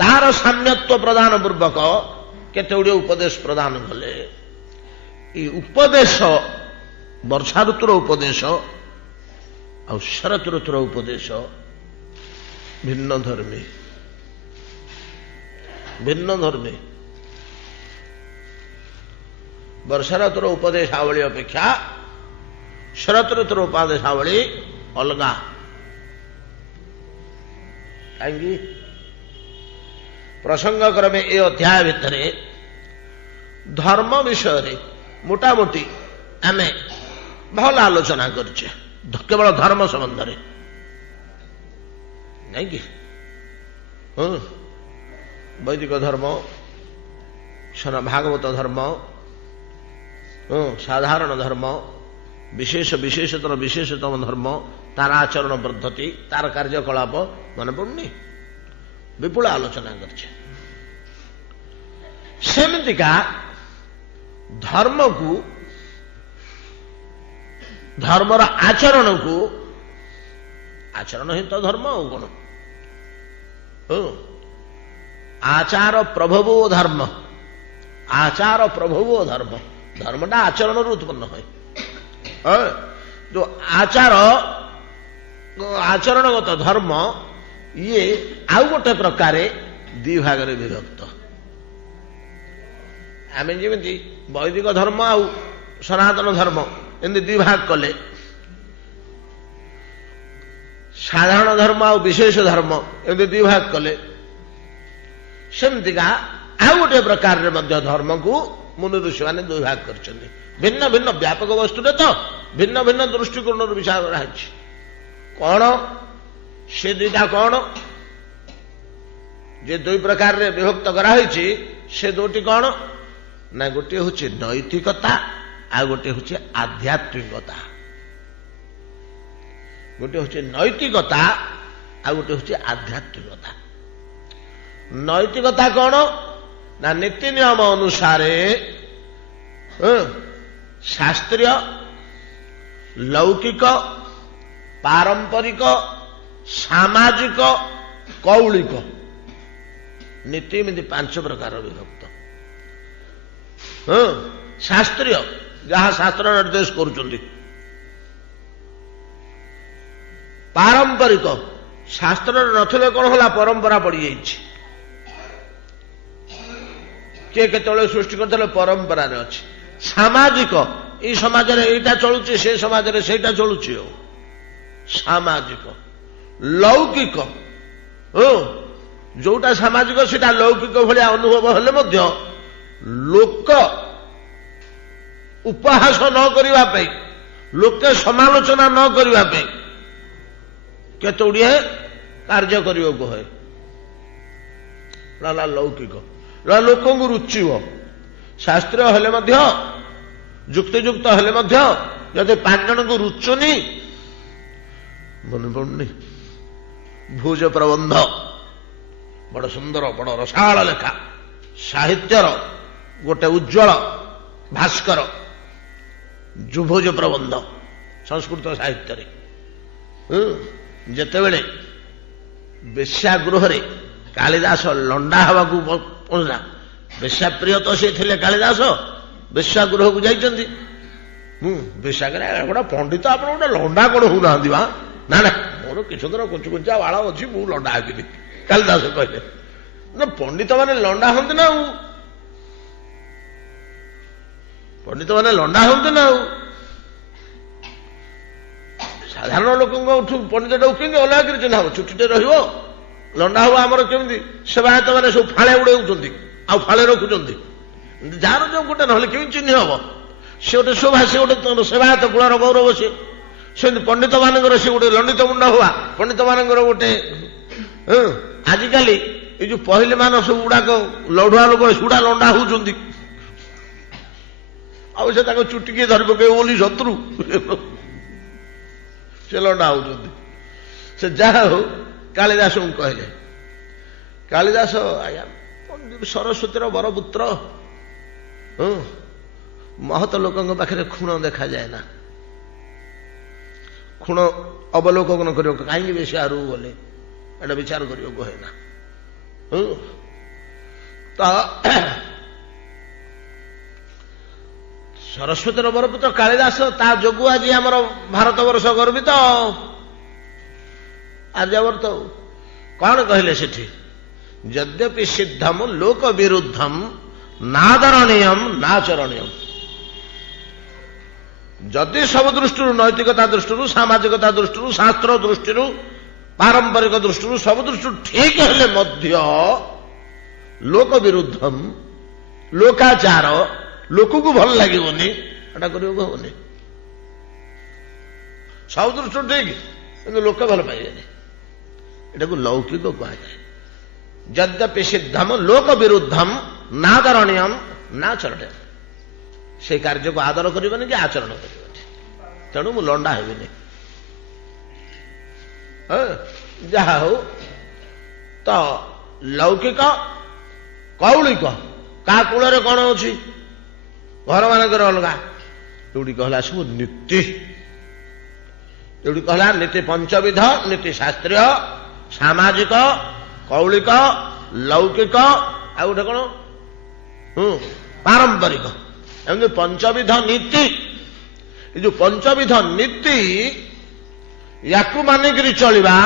ତାର ସାମ୍ୟତ୍ୱ ପ୍ରଦାନ ପୂର୍ବକ କେତେ ଗୁଡ଼ିଏ ଉପଦେଶ ପ୍ରଦାନ କଲେ। এই ଉପଦେଶ ବର୍ଷା ଋତୁର ଉପଦେଶ ଆଉ ଶରତ ଋତୁର ଉପଦେଶ ଭିନ୍ନ ଧର୍ମୀ। ବର୍ଷା ଋତୁର ଉପଦେଶାବଳୀ ଅପେକ୍ଷା ଶରତ ଋତୁର ଉପଦେଶାବଳୀ ଅଲଗା। କାହିଁକି? ପ୍ରସଙ୍ଗ କ୍ରମେ ଏ ଅଧ୍ୟାୟ ଭିତରେ ଧର୍ମ ବିଷୟରେ ମୋଟାମୋଟି ଆମେ ଭଲ ଆଲୋଚନା କରିଛେ, କେବଳ ଧର୍ମ ସମ୍ବନ୍ଧରେ ନାଇଁ କି। ବୈଦିକ ଧର୍ମ, ଭାଗବତ ଧର୍ମ, ସାଧାରଣ ଧର୍ମ, ବିଶେଷତର ବିଶେଷତମ ଧର୍ମ, ତାର ଆଚରଣ ପଦ୍ଧତି, ତାର କାର୍ଯ୍ୟକଳାପ ମନେ ପଡୁନି, ବିପୁଳ ଆଲୋଚନା କରିଛେ। ସେମିତିକା ଧର୍ମକୁ, ଧର୍ମର ଆଚରଣକୁ, ଆଚରଣ ହିଁ ତ ଧର୍ମ ଆଉ କଣ। ଆଚାର ପ୍ରଭବ ଧର୍ମ, ଆଚାର ପ୍ରଭବ ଧର୍ମ। ଧର୍ମଟା ଆଚରଣରୁ ଉତ୍ପନ୍ନ ହୁଏ। ଯୋଉ ଆଚରଣଗତ ଧର୍ମ ଇଏ ଆଉ ଗୋଟେ ପ୍ରକାରେ ଦି ଭାଗରେ ବିଭକ୍ତ। ଆମେ ଯେମିତି ବୈଦିକ ଧର୍ମ ଆଉ ସନାତନ ଧର୍ମ ଏମିତି ଦି ଭାଗ କଲେ, ସାଧାରଣ ଧର୍ମ ଆଉ ବିଶେଷ ଧର୍ମ ଏମିତି ଦି ଭାଗ କଲେ, ସେମିତିକା ଆଉ ଗୋଟିଏ ପ୍ରକାରରେ ମଧ୍ୟ ଧର୍ମକୁ ମୁନି ଋଷିମାନେ ଦୁଇ ଭାଗ କରିଛନ୍ତି। ଭିନ୍ନ ଭିନ୍ନ ବ୍ୟାପକ ବସ୍ତୁରେ ତ ଭିନ୍ନ ଭିନ୍ନ ଦୃଷ୍ଟିକୋଣରୁ ବିଚାର କରାଯାଇଛି। କଣ ସେ ଦୁଇଟା? କଣ ଯେ ଦୁଇ ପ୍ରକାରରେ ବିଭକ୍ତ କରାହେଇଛି ସେ ଦୁଇଟି କଣ ନା, ଗୋଟିଏ ହଉଛି ନୈତିକତା ଆଉ ଗୋଟିଏ ହଉଛି ଆଧ୍ୟାତ୍ମିକତା। ଗୋଟିଏ ହଉଛି ନୈତିକତା ଆଉ ଗୋଟିଏ ହଉଛି ଆଧ୍ୟାତ୍ମିକତା। ନୈତିକତା କଣ ନା, ନୀତି ନିୟମ ଅନୁସାରେ ଶାସ୍ତ୍ରୀୟ, ଲୌକିକ, ପାରମ୍ପରିକ, ସାମାଜିକ, କୌଳିକ ନୀତି, ଏମିତି 5 ପ୍ରକାର ବିଭକ୍ତ। ଶାସ୍ତ୍ରୀୟ, ଯାହା ଶାସ୍ତ୍ର ନିର୍ଦ୍ଦେଶ କରୁଛନ୍ତି। ପାରମ୍ପରିକ, ଶାସ୍ତ୍ରରେ ନଥିଲେ କଣ ହେଲା, ପରମ୍ପରା ପଡିଯାଇଛି। କିଏ କେତେବେଳେ ସୃଷ୍ଟି କରିଥିଲେ, ପରମ୍ପରାରେ ଅଛି। ସାମାଜିକ, ଏଇ ସମାଜରେ ଏଇଟା ଚଳୁଛି, ସେ ସମାଜରେ ସେଇଟା ଚଳୁଛି। ଆଉ ସାମାଜିକ। ଲୌକିକ, ଯୋଉଟା ସାମାଜିକ ସେଟା ଲୌକିକ ଭଳିଆ ଅନୁଭବ ହେଲେ ମଧ୍ୟ ଲୋକ ଉପହାସ ନ କରିବା ପାଇଁ, ଲୋକେ ସମାଲୋଚନା ନ କରିବା ପାଇଁ କେତେ ଗୁଡ଼ିଏ କାର୍ଯ୍ୟ କରିବାକୁ ହୁଏ। ଲୌକିକ ଲୋକଙ୍କୁ ରୁଚିବ। ଶାସ୍ତ୍ରୀୟ ହେଲେ ମଧ୍ୟ, ଯୁକ୍ତିଯୁକ୍ତ ହେଲେ ମଧ୍ୟ ଯଦି 5 ଜଣଙ୍କୁ ରୁଚୁନି, ମନେ ପଡୁନି ଭୁଜ ପ୍ରବନ୍ଧ, ବଡ ସୁନ୍ଦର, ବଡ ରସାଳ ଲେଖା, ସାହିତ୍ୟର ଗୋଟେ ଉଜ୍ଜଳ ଭାସ୍କର ଯୁଭୋଜ ପ୍ରବନ୍ଧ ସଂସ୍କୃତ ସାହିତ୍ୟରେ। ଯେତେବେଳେ ବେଶ୍ୟାଗୃହରେ କାଳିଦାସ ଲଣ୍ଡା ହେବାକୁ ପଡ଼ିଲା, ବେଶ୍ୟାପ୍ରିୟ ତ ସେ ଥିଲେ କାଳିଦାସ, ବେଶ୍ୟାଗୃହକୁ ଯାଇଛନ୍ତି। ବେଶ୍ୟାଗରେ ଗୋଟେ ପଣ୍ଡିତ, ଆପଣ ଗୋଟେ ଲଣ୍ଡା କଣ ହଉନାହାନ୍ତି ବା? ନା ନା, ମୋର କିଛି ଦିନ କୁଞ୍ଚୁକୁଞ୍ଚିଆ ବାଳ ଅଛି, ମୁଁ ଲଣ୍ଡା ହେବିନି, କାଳିଦାସ କହିଲେ। ପଣ୍ଡିତ ମାନେ ଲଣ୍ଡା ହୁଅନ୍ତି ନା ଆଉ, ପଣ୍ଡିତ ମାନେ ଲଣ୍ଡା ହୁଅନ୍ତି ନା ଆଉ। ସାଧାରଣ ଲୋକଙ୍କଠୁ ପଣ୍ଡିତଟାକୁ କେମିତି ଅଲଗା କରି ଚିହ୍ନା ହବ? ଚୁଟିଟେ ରହିବ, ଲଣ୍ଡା ହବ। ଆମର କେମିତି ସେବାୟତ ମାନେ ସବୁ ଫାଳେ ଉଡେଉଛନ୍ତି ଆଉ ଫାଳେ ରଖୁଛନ୍ତି, ଯାହାର ଯୋଉ ଗୋଟେ ନହେଲେ କେମିତି ଚିହ୍ନି ହବ? ସେ ଗୋଟେ ଶୋଭା, ସେ ଗୋଟେ ସେବାୟତ କୁଳର ଗୌରବ। ସେ ସେମିତି ପଣ୍ଡିତ ମାନଙ୍କର ସେ ଗୋଟେ ଲଣ୍ଡିତ ମୁଣ୍ଡ ହବା, ପଣ୍ଡିତ ମାନଙ୍କର ଗୋଟେ। ଆଜିକାଲି ଏଇ ଯୋଉ ପହିଲି ମାନ ସବୁ ଗୁଡାକ ଲଢୁଆ ଲୋକ ସେଗୁଡା ଲଣ୍ଡା ହଉଛନ୍ତି, ଆଉ ସେ ତାଙ୍କ ଚୁଟିକି ଧରି ପକେଇବ ବୋଲି ଶତ୍ରୁ, ସେ ଲଣ୍ଡା ହଉଛନ୍ତି। ସେ ଯାହା ହଉ କାଳିଦାସଙ୍କୁ କହିଲେ, କାଳିଦାସ ଆଜ୍ଞା ସରସ୍ୱତୀର ବରପୁତ୍ର, ମହତ ଲୋକଙ୍କ ପାଖରେ ଖୁଣ ଦେଖାଯାଏ ନା, ଖୁଣ ଅବଲୋକନ କରିବାକୁ କାହିଁକି ବେଶୀ ଆରକୁ ଗଲେ ଏଟା ବିଚାର କରିବାକୁ ହୁଏ ନା। ତ ସରସ୍ୱତୀର ବରପୁତ୍ର କାଳିଦାସ, ତା ଯୋଗୁଁ ଆଜି ଆମର ଭାରତବର୍ଷ ଗର୍ବିତ, ଆର୍ଯ୍ୟାବର୍ତ। କଣ କହିଲେ ସେଠି? ଯଦ୍ୟପି ସିଦ୍ଧମ ଲୋକ ବିରୁଦ୍ଧମ ନାଦରଣୀୟମ ନାଚରଣୀୟମ। ଯଦି ସବୁ ଦୃଷ୍ଟିରୁ, ନୈତିକତା ଦୃଷ୍ଟିରୁ, ସାମାଜିକତା ଦୃଷ୍ଟିରୁ, ଶାସ୍ତ୍ର ଦୃଷ୍ଟିରୁ, ପାରମ୍ପରିକ ଦୃଷ୍ଟିରୁ, ସବୁ ଦୃଷ୍ଟିରୁ ଠିକ ହେଲେ ମଧ୍ୟ ଲୋକ ବିରୁଦ୍ଧମ, ଲୋକାଚାର, ଲୋକକୁ ଭଲ ଲାଗିବନି, ଏଟା କରିବାକୁ ହବନି। ସବୁ ଦୃଷ୍ଟିରୁ ଠିକ କିନ୍ତୁ ଲୋକ ଭଲ ପାଇବେନି, ଏଟାକୁ ଲୌକିକ କୁହାଯାଏ। ଯଦ୍ୟପି ସିଦ୍ଧମ ଲୋକ ବିରୁଦ୍ଧମ ନାଦରଣୀୟମ ନାଚରଣୀୟମ। ସେ କାର୍ଯ୍ୟକୁ ଆଦର କରିବନି କି ଆଚରଣ କରିବନି, ତେଣୁ ମୁଁ ଲଣ୍ଡା ହେବିନି। ଯାହା ହଉ, ତ ଲୌକିକ କୌଳିକ କାହା କୂଳରେ କଣ ଅଛି? ଘର ମାନଙ୍କର ଅଲଗା। ଏଉଠି କହିଲା ସବୁ ନୀତି, ଏଉଠି କହିଲା ନୀତି ପଞ୍ଚବିଧ, ନୀତି ଶାସ୍ତ୍ରୀୟ, ସାମାଜିକ, କୌଳିକ, ଲୌକିକ, ଆଉ ଗୋଟେ କଣ ପାରମ୍ପରିକ, ଏମିତି ପଞ୍ଚବିଧ ନୀତି। ଏ ଯୋଉ ପଞ୍ଚବିଧ ନୀତି, ୟାକୁ ମାନିକିରି ଚଳିବା,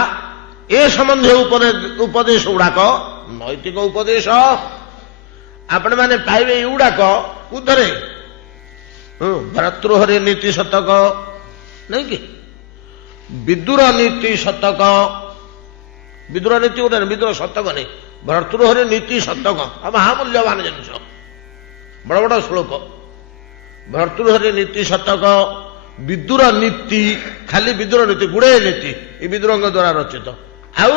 ଏ ସମ୍ବନ୍ଧୀୟ ଉପଦେଶ ଗୁଡାକ ନୈତିକ ଉପଦେଶ। ଆପଣମାନେ ପାଇବେ ଏଗୁଡାକ କୋଉଥିରେ? ଭର୍ତ୍ତୃହରି ନୀତି ଶତକ, ନାଇଁ କି? ବିଦୁର ନୀତି ଶତକ, ବିଦୁର ନୀତି ଗୋଟେ, ବିଦୁର ଶତକ ନେଇ, ଭର୍ତ୍ତୃହରି ନୀତି ଶତକ, ମହାମୂଲ୍ୟବାନ ଜିନିଷ, ବଡ ବଡ ଶ୍ଲୋକ। ଭର୍ତ୍ତୃହରି ନୀତି ଶତକ, ବିଦୁର ନୀତି, ଖାଲି ବିଦୁର ନୀତି, ଗୁଡାଏ ନୀତି, ଏ ବିଦୁରଙ୍କ ଦ୍ୱାରା ରଚିତ। ଆଉ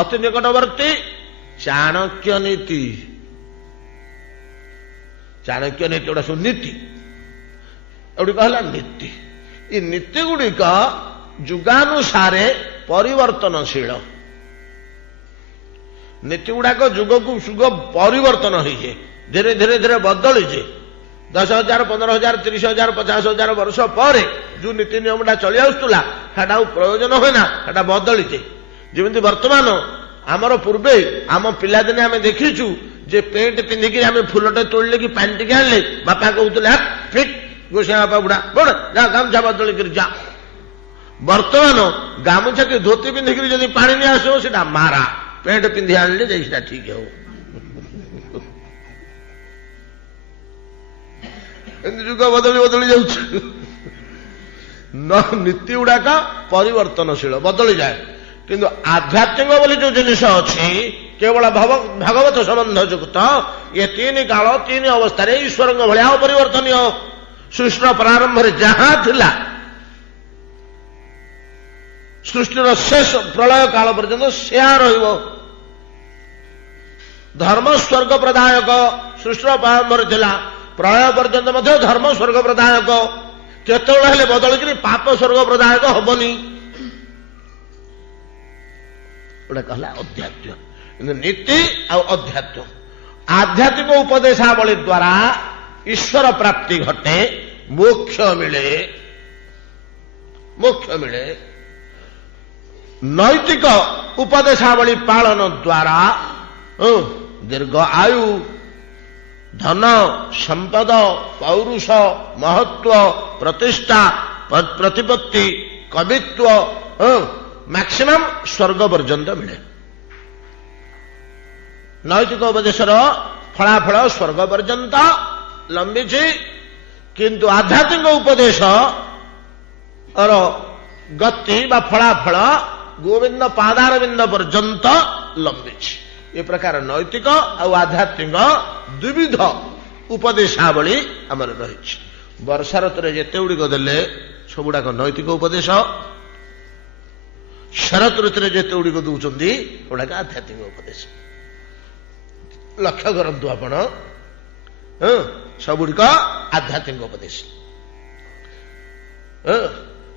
ଅତି ନିକଟବର୍ତ୍ତୀ ଚାଣକ୍ୟ ନୀତି, ଚାଣକ୍ୟ ନୀତି ଗୁଡା ସବୁ ନୀତି। ଏଗୁଡି କହିଲା ନୀତି। ଏ ନୀତି ଗୁଡିକ ଯୁଗାନୁସାରେ ପରିବର୍ତ୍ତନଶୀଳ। ନୀତି ଗୁଡାକ ଯୁଗକୁ ଯୁଗ ପରିବର୍ତ୍ତନ ହେଇଛେ, ଧୀରେ ଧୀରେ ଧୀରେ ବଦଳିଛେ। 10,000, 15,000, 30,000, 50,000 ବର୍ଷ ପରେ ଯୋଉ ନୀତି ନିୟମଟା ଚଳି ଆସୁଥିଲା, ସେଟା ଆଉ ପ୍ରୟୋଜନ ହୁଏ ନା, ସେଟା ବଦଳିଛେ। ଯେମିତି ବର୍ତ୍ତମାନ ଆମର ପୂର୍ବେ ଆମ ପିଲାଦିନେ ଆମେ ଦେଖିଛୁ ଯେ ପେଣ୍ଟ ପିନ୍ଧିକି ଆମେ ଫୁଲଟେ ତୋଳିଲେ କି ପାଣି ଟିକେ ଆଣିଲେ ବାପା କହୁଥିଲେ ଫିଟ୍ ଗୋସା ବାପା ବୁଢା ବଡ ଯା ଗାମୁଛା ବଦଳିକିରି ଯା। ବର୍ତ୍ତମାନ ଗାମୁଛା କି ଧୋତି ପିନ୍ଧିକିରି ଯଦି ପାଣି ନେଇ ଆସିବ ସେଟା ମାରା, ପେଣ୍ଟ ପିନ୍ଧି ଆଣିଲେ ଯାଇ ସେଟା ଠିକ ହବ। ଏମିତି ଯୁଗ ବଦଳି ବଦଳି ଯାଉଛି। ନୀତି ଗୁଡାକ ପରିବର୍ତ୍ତନଶୀଳ, ବଦଳିଯାଏ। କିନ୍ତୁ ଆଧ୍ୟାତ୍ମିକ ବୋଲି ଯୋଉ ଜିନିଷ ଅଛି, କେବଳ ଭଗବତ ସମ୍ବନ୍ଧ ଯୁକ୍ତ, ଏ ତିନି କାଳ ତିନି ଅବସ୍ଥାରେ ଈଶ୍ୱରଙ୍କ ଭଳିଆ ଅପରିବର୍ତ୍ତନୀୟ। ସୃଷ୍ଟିର ପ୍ରାରମ୍ଭରେ ଯାହା ଥିଲା, ସୃଷ୍ଟିର ଶେଷ ପ୍ରଳୟ କାଳ ପର୍ଯ୍ୟନ୍ତ ସେହା ରହିବ। ଧର୍ମ ସ୍ୱର୍ଗ ପ୍ରଦାୟକ ସୃଷ୍ଟିର ପ୍ରାରମ୍ଭରେ ଥିଲା, ପ୍ରଳୟ ପର୍ଯ୍ୟନ୍ତ ମଧ୍ୟ ଧର୍ମ ସ୍ୱର୍ଗ ପ୍ରଦାୟକ। କେତେବେଳେ ହେଲେ ବଦଳିକିରି ପାପ ସ୍ୱର୍ଗ ପ୍ରଦାୟକ ହବନି। ଗୋଟେ କହିଲା ଅଧ୍ୟାତ୍ମ, କିନ୍ତୁ ନୀତି ଆଉ ଅଧ୍ୟାତ୍ମ। आध्यात्मिक उपदेशावली द्वारा ईश्वर प्राप्ति घटे, मोक्ष मिले, मोक्ष मिले। नैतिक उपदेशावली पालन द्वारा दीर्घ आयु, धन, संपद, पौरुष, महत्व, प्रतिष्ठा, प्रतिपत्ति, कवित्व, मैक्सिमम स्वर्ग पर्यंत मिले। नैतिक उपदेशर फलाफल स्वर्ग पर्यंत लंबी, किंतु आध्यात्मिक उपदेश और गति बा फलाफल गोविंद पादारविंद पर्यंत लंबी। ये प्रकार नैतिक और आध्यात्मिक द्विविध उपदेशावली आमर रही। वर्षा ऋतु जिते गुड़िक देले सबुड़ाक नैतिक उपदेश, शरत ऋतु जिते गुड़िक दौरान गुड़ाक आध्यात्मिक उपदेश। लक्ष्य करतु आपण सबुड़िक आध्यात्मिक उपदेश,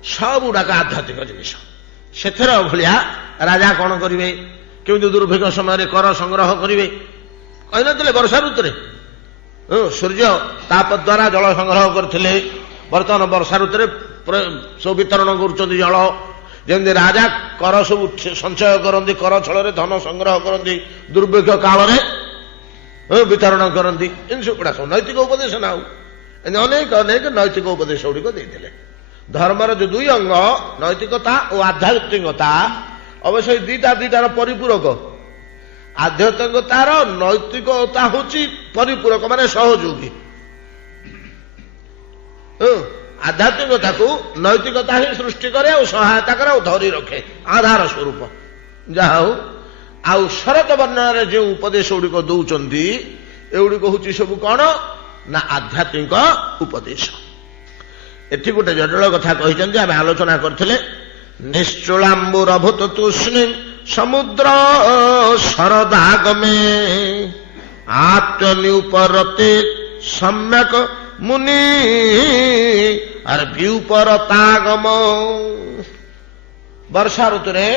सबुड़ाक आध्यात्मिक जिनिस। सेथर भलिया राजा कौन करिवे, केमिति दुर्भिक्ष समय कर संग्रह करिवे कहि नथिले। वर्षा ऋतुरे सूर्य ताप द्वारा जल संग्रह करथिले, वर्तमान वर्षा ऋतुरे सब वितरण करुछन्ति जल। जेमति राजा कर सब संचय करन्ति, कर छଳରେ धन संग्रह करन्ति, दुर्भिक्ष कालरे वितरण करन्ति। इन सब नैतिक उपदेश ना अनेक अनेक नैतिक उपदेश गुड़िक देइथिले। धर्मर जो दुई अंग नैतिकता और आध्यात्मिकता, अवश्य दीटा दीटार परिपूरक। आध्यात्मिकतार नैतिकता होची परिपूरक माने सहयोगी। आध्यात्मिकता को नैतिकता ही सृष्टि करे और सहायता करे और धरी रखे आधार स्वरूप। जहा आउ शरत वर्णन जो उपदेश गुड़िक दौरान एगुड़िक हूँ सब कौन ना आध्यात्मिक उपदेश। एटी गोटे जटिल कथा कहते आम आलोचना करते। निश्चुलांबुर भूत तूष्णी समुद्र शरदागमे आत्मनिपरते सम्यक मुनि और व्यूपरतागम। वर्षा ऋतुरे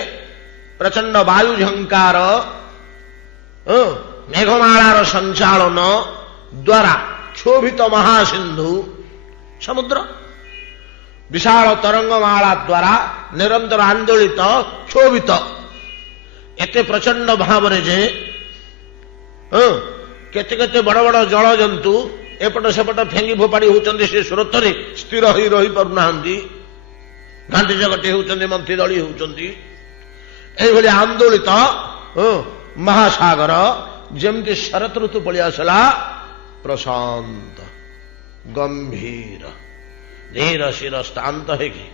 प्रचंड वायु झंकार, मेघमालार संचालन द्वारा क्षोभित महासिंधु समुद्र, विशाल तरंगमाला द्वारा निरंतर आंदोलित क्षोभित, एते प्रचंड भाव जे केते केते बड़ बड़ जल जंतु एपट सेपट फेंगी फोपाड़ी होचंदी, से स्रोतरे स्थिर होई रही पारुनाहांती, घांटी जगटी होचंदी, मंथी दली होचंदी। एभली आंदोलित महासागर जेमती शरत ऋतु पड़ी आसला, प्रशांत गंभीर धीर शिर शांत है कि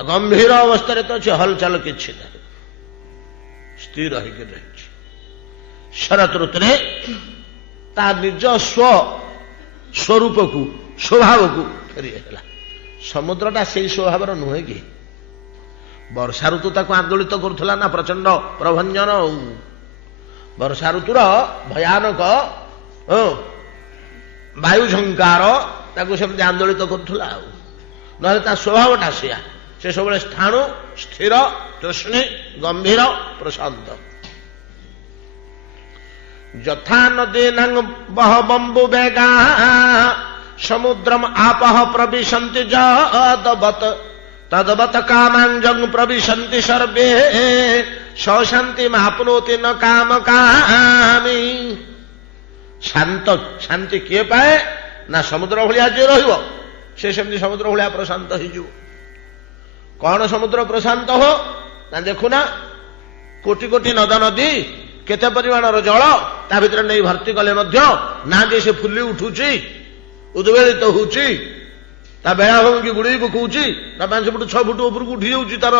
गंभीर अवस्था तो अच्छे हलचल किसी ना, स्थिर है कि शरत ऋतुरे ता निज स्वरूप को स्वभाव को फेरी है। समुद्रटा से स्वभाव नुहे कि वर्षा ऋतु ताको आंदोलित करुला ना प्रचंड प्रभंजन। वर्षा ऋतुर भयानक वायु झंकार ताको सेमती आंदोलित करुला। ना ता स्वभावटा सेया, से सब स्थाणु स्थिर तृष्णी गंभीर प्रशांत। यथा नदी नंग बह बंबु बेगा समुद्रम आपह प्रविशन्ति जदवत तदवत कामांजं प्रविशन्ति सर्वे सशांति मापनोति न काम कामी। शांत शांति किए पाए ना समुद्र भलिया जे रहिबो से सेमती समुद्र भलिया प्रशांत हो। कौन समुद्र प्रशांत हो ना देखुना, कोटि कोटि नद नदी केते परिमाणर जल ता भितर नहीं भर्ती कले मध्य ना जे से फुली उठुची, उद्वेलित होउची, ता बेलाभूमि की गुड़ी पकाउची, ना 5 फुट 6 फुट ऊपर को उठी जाउची तार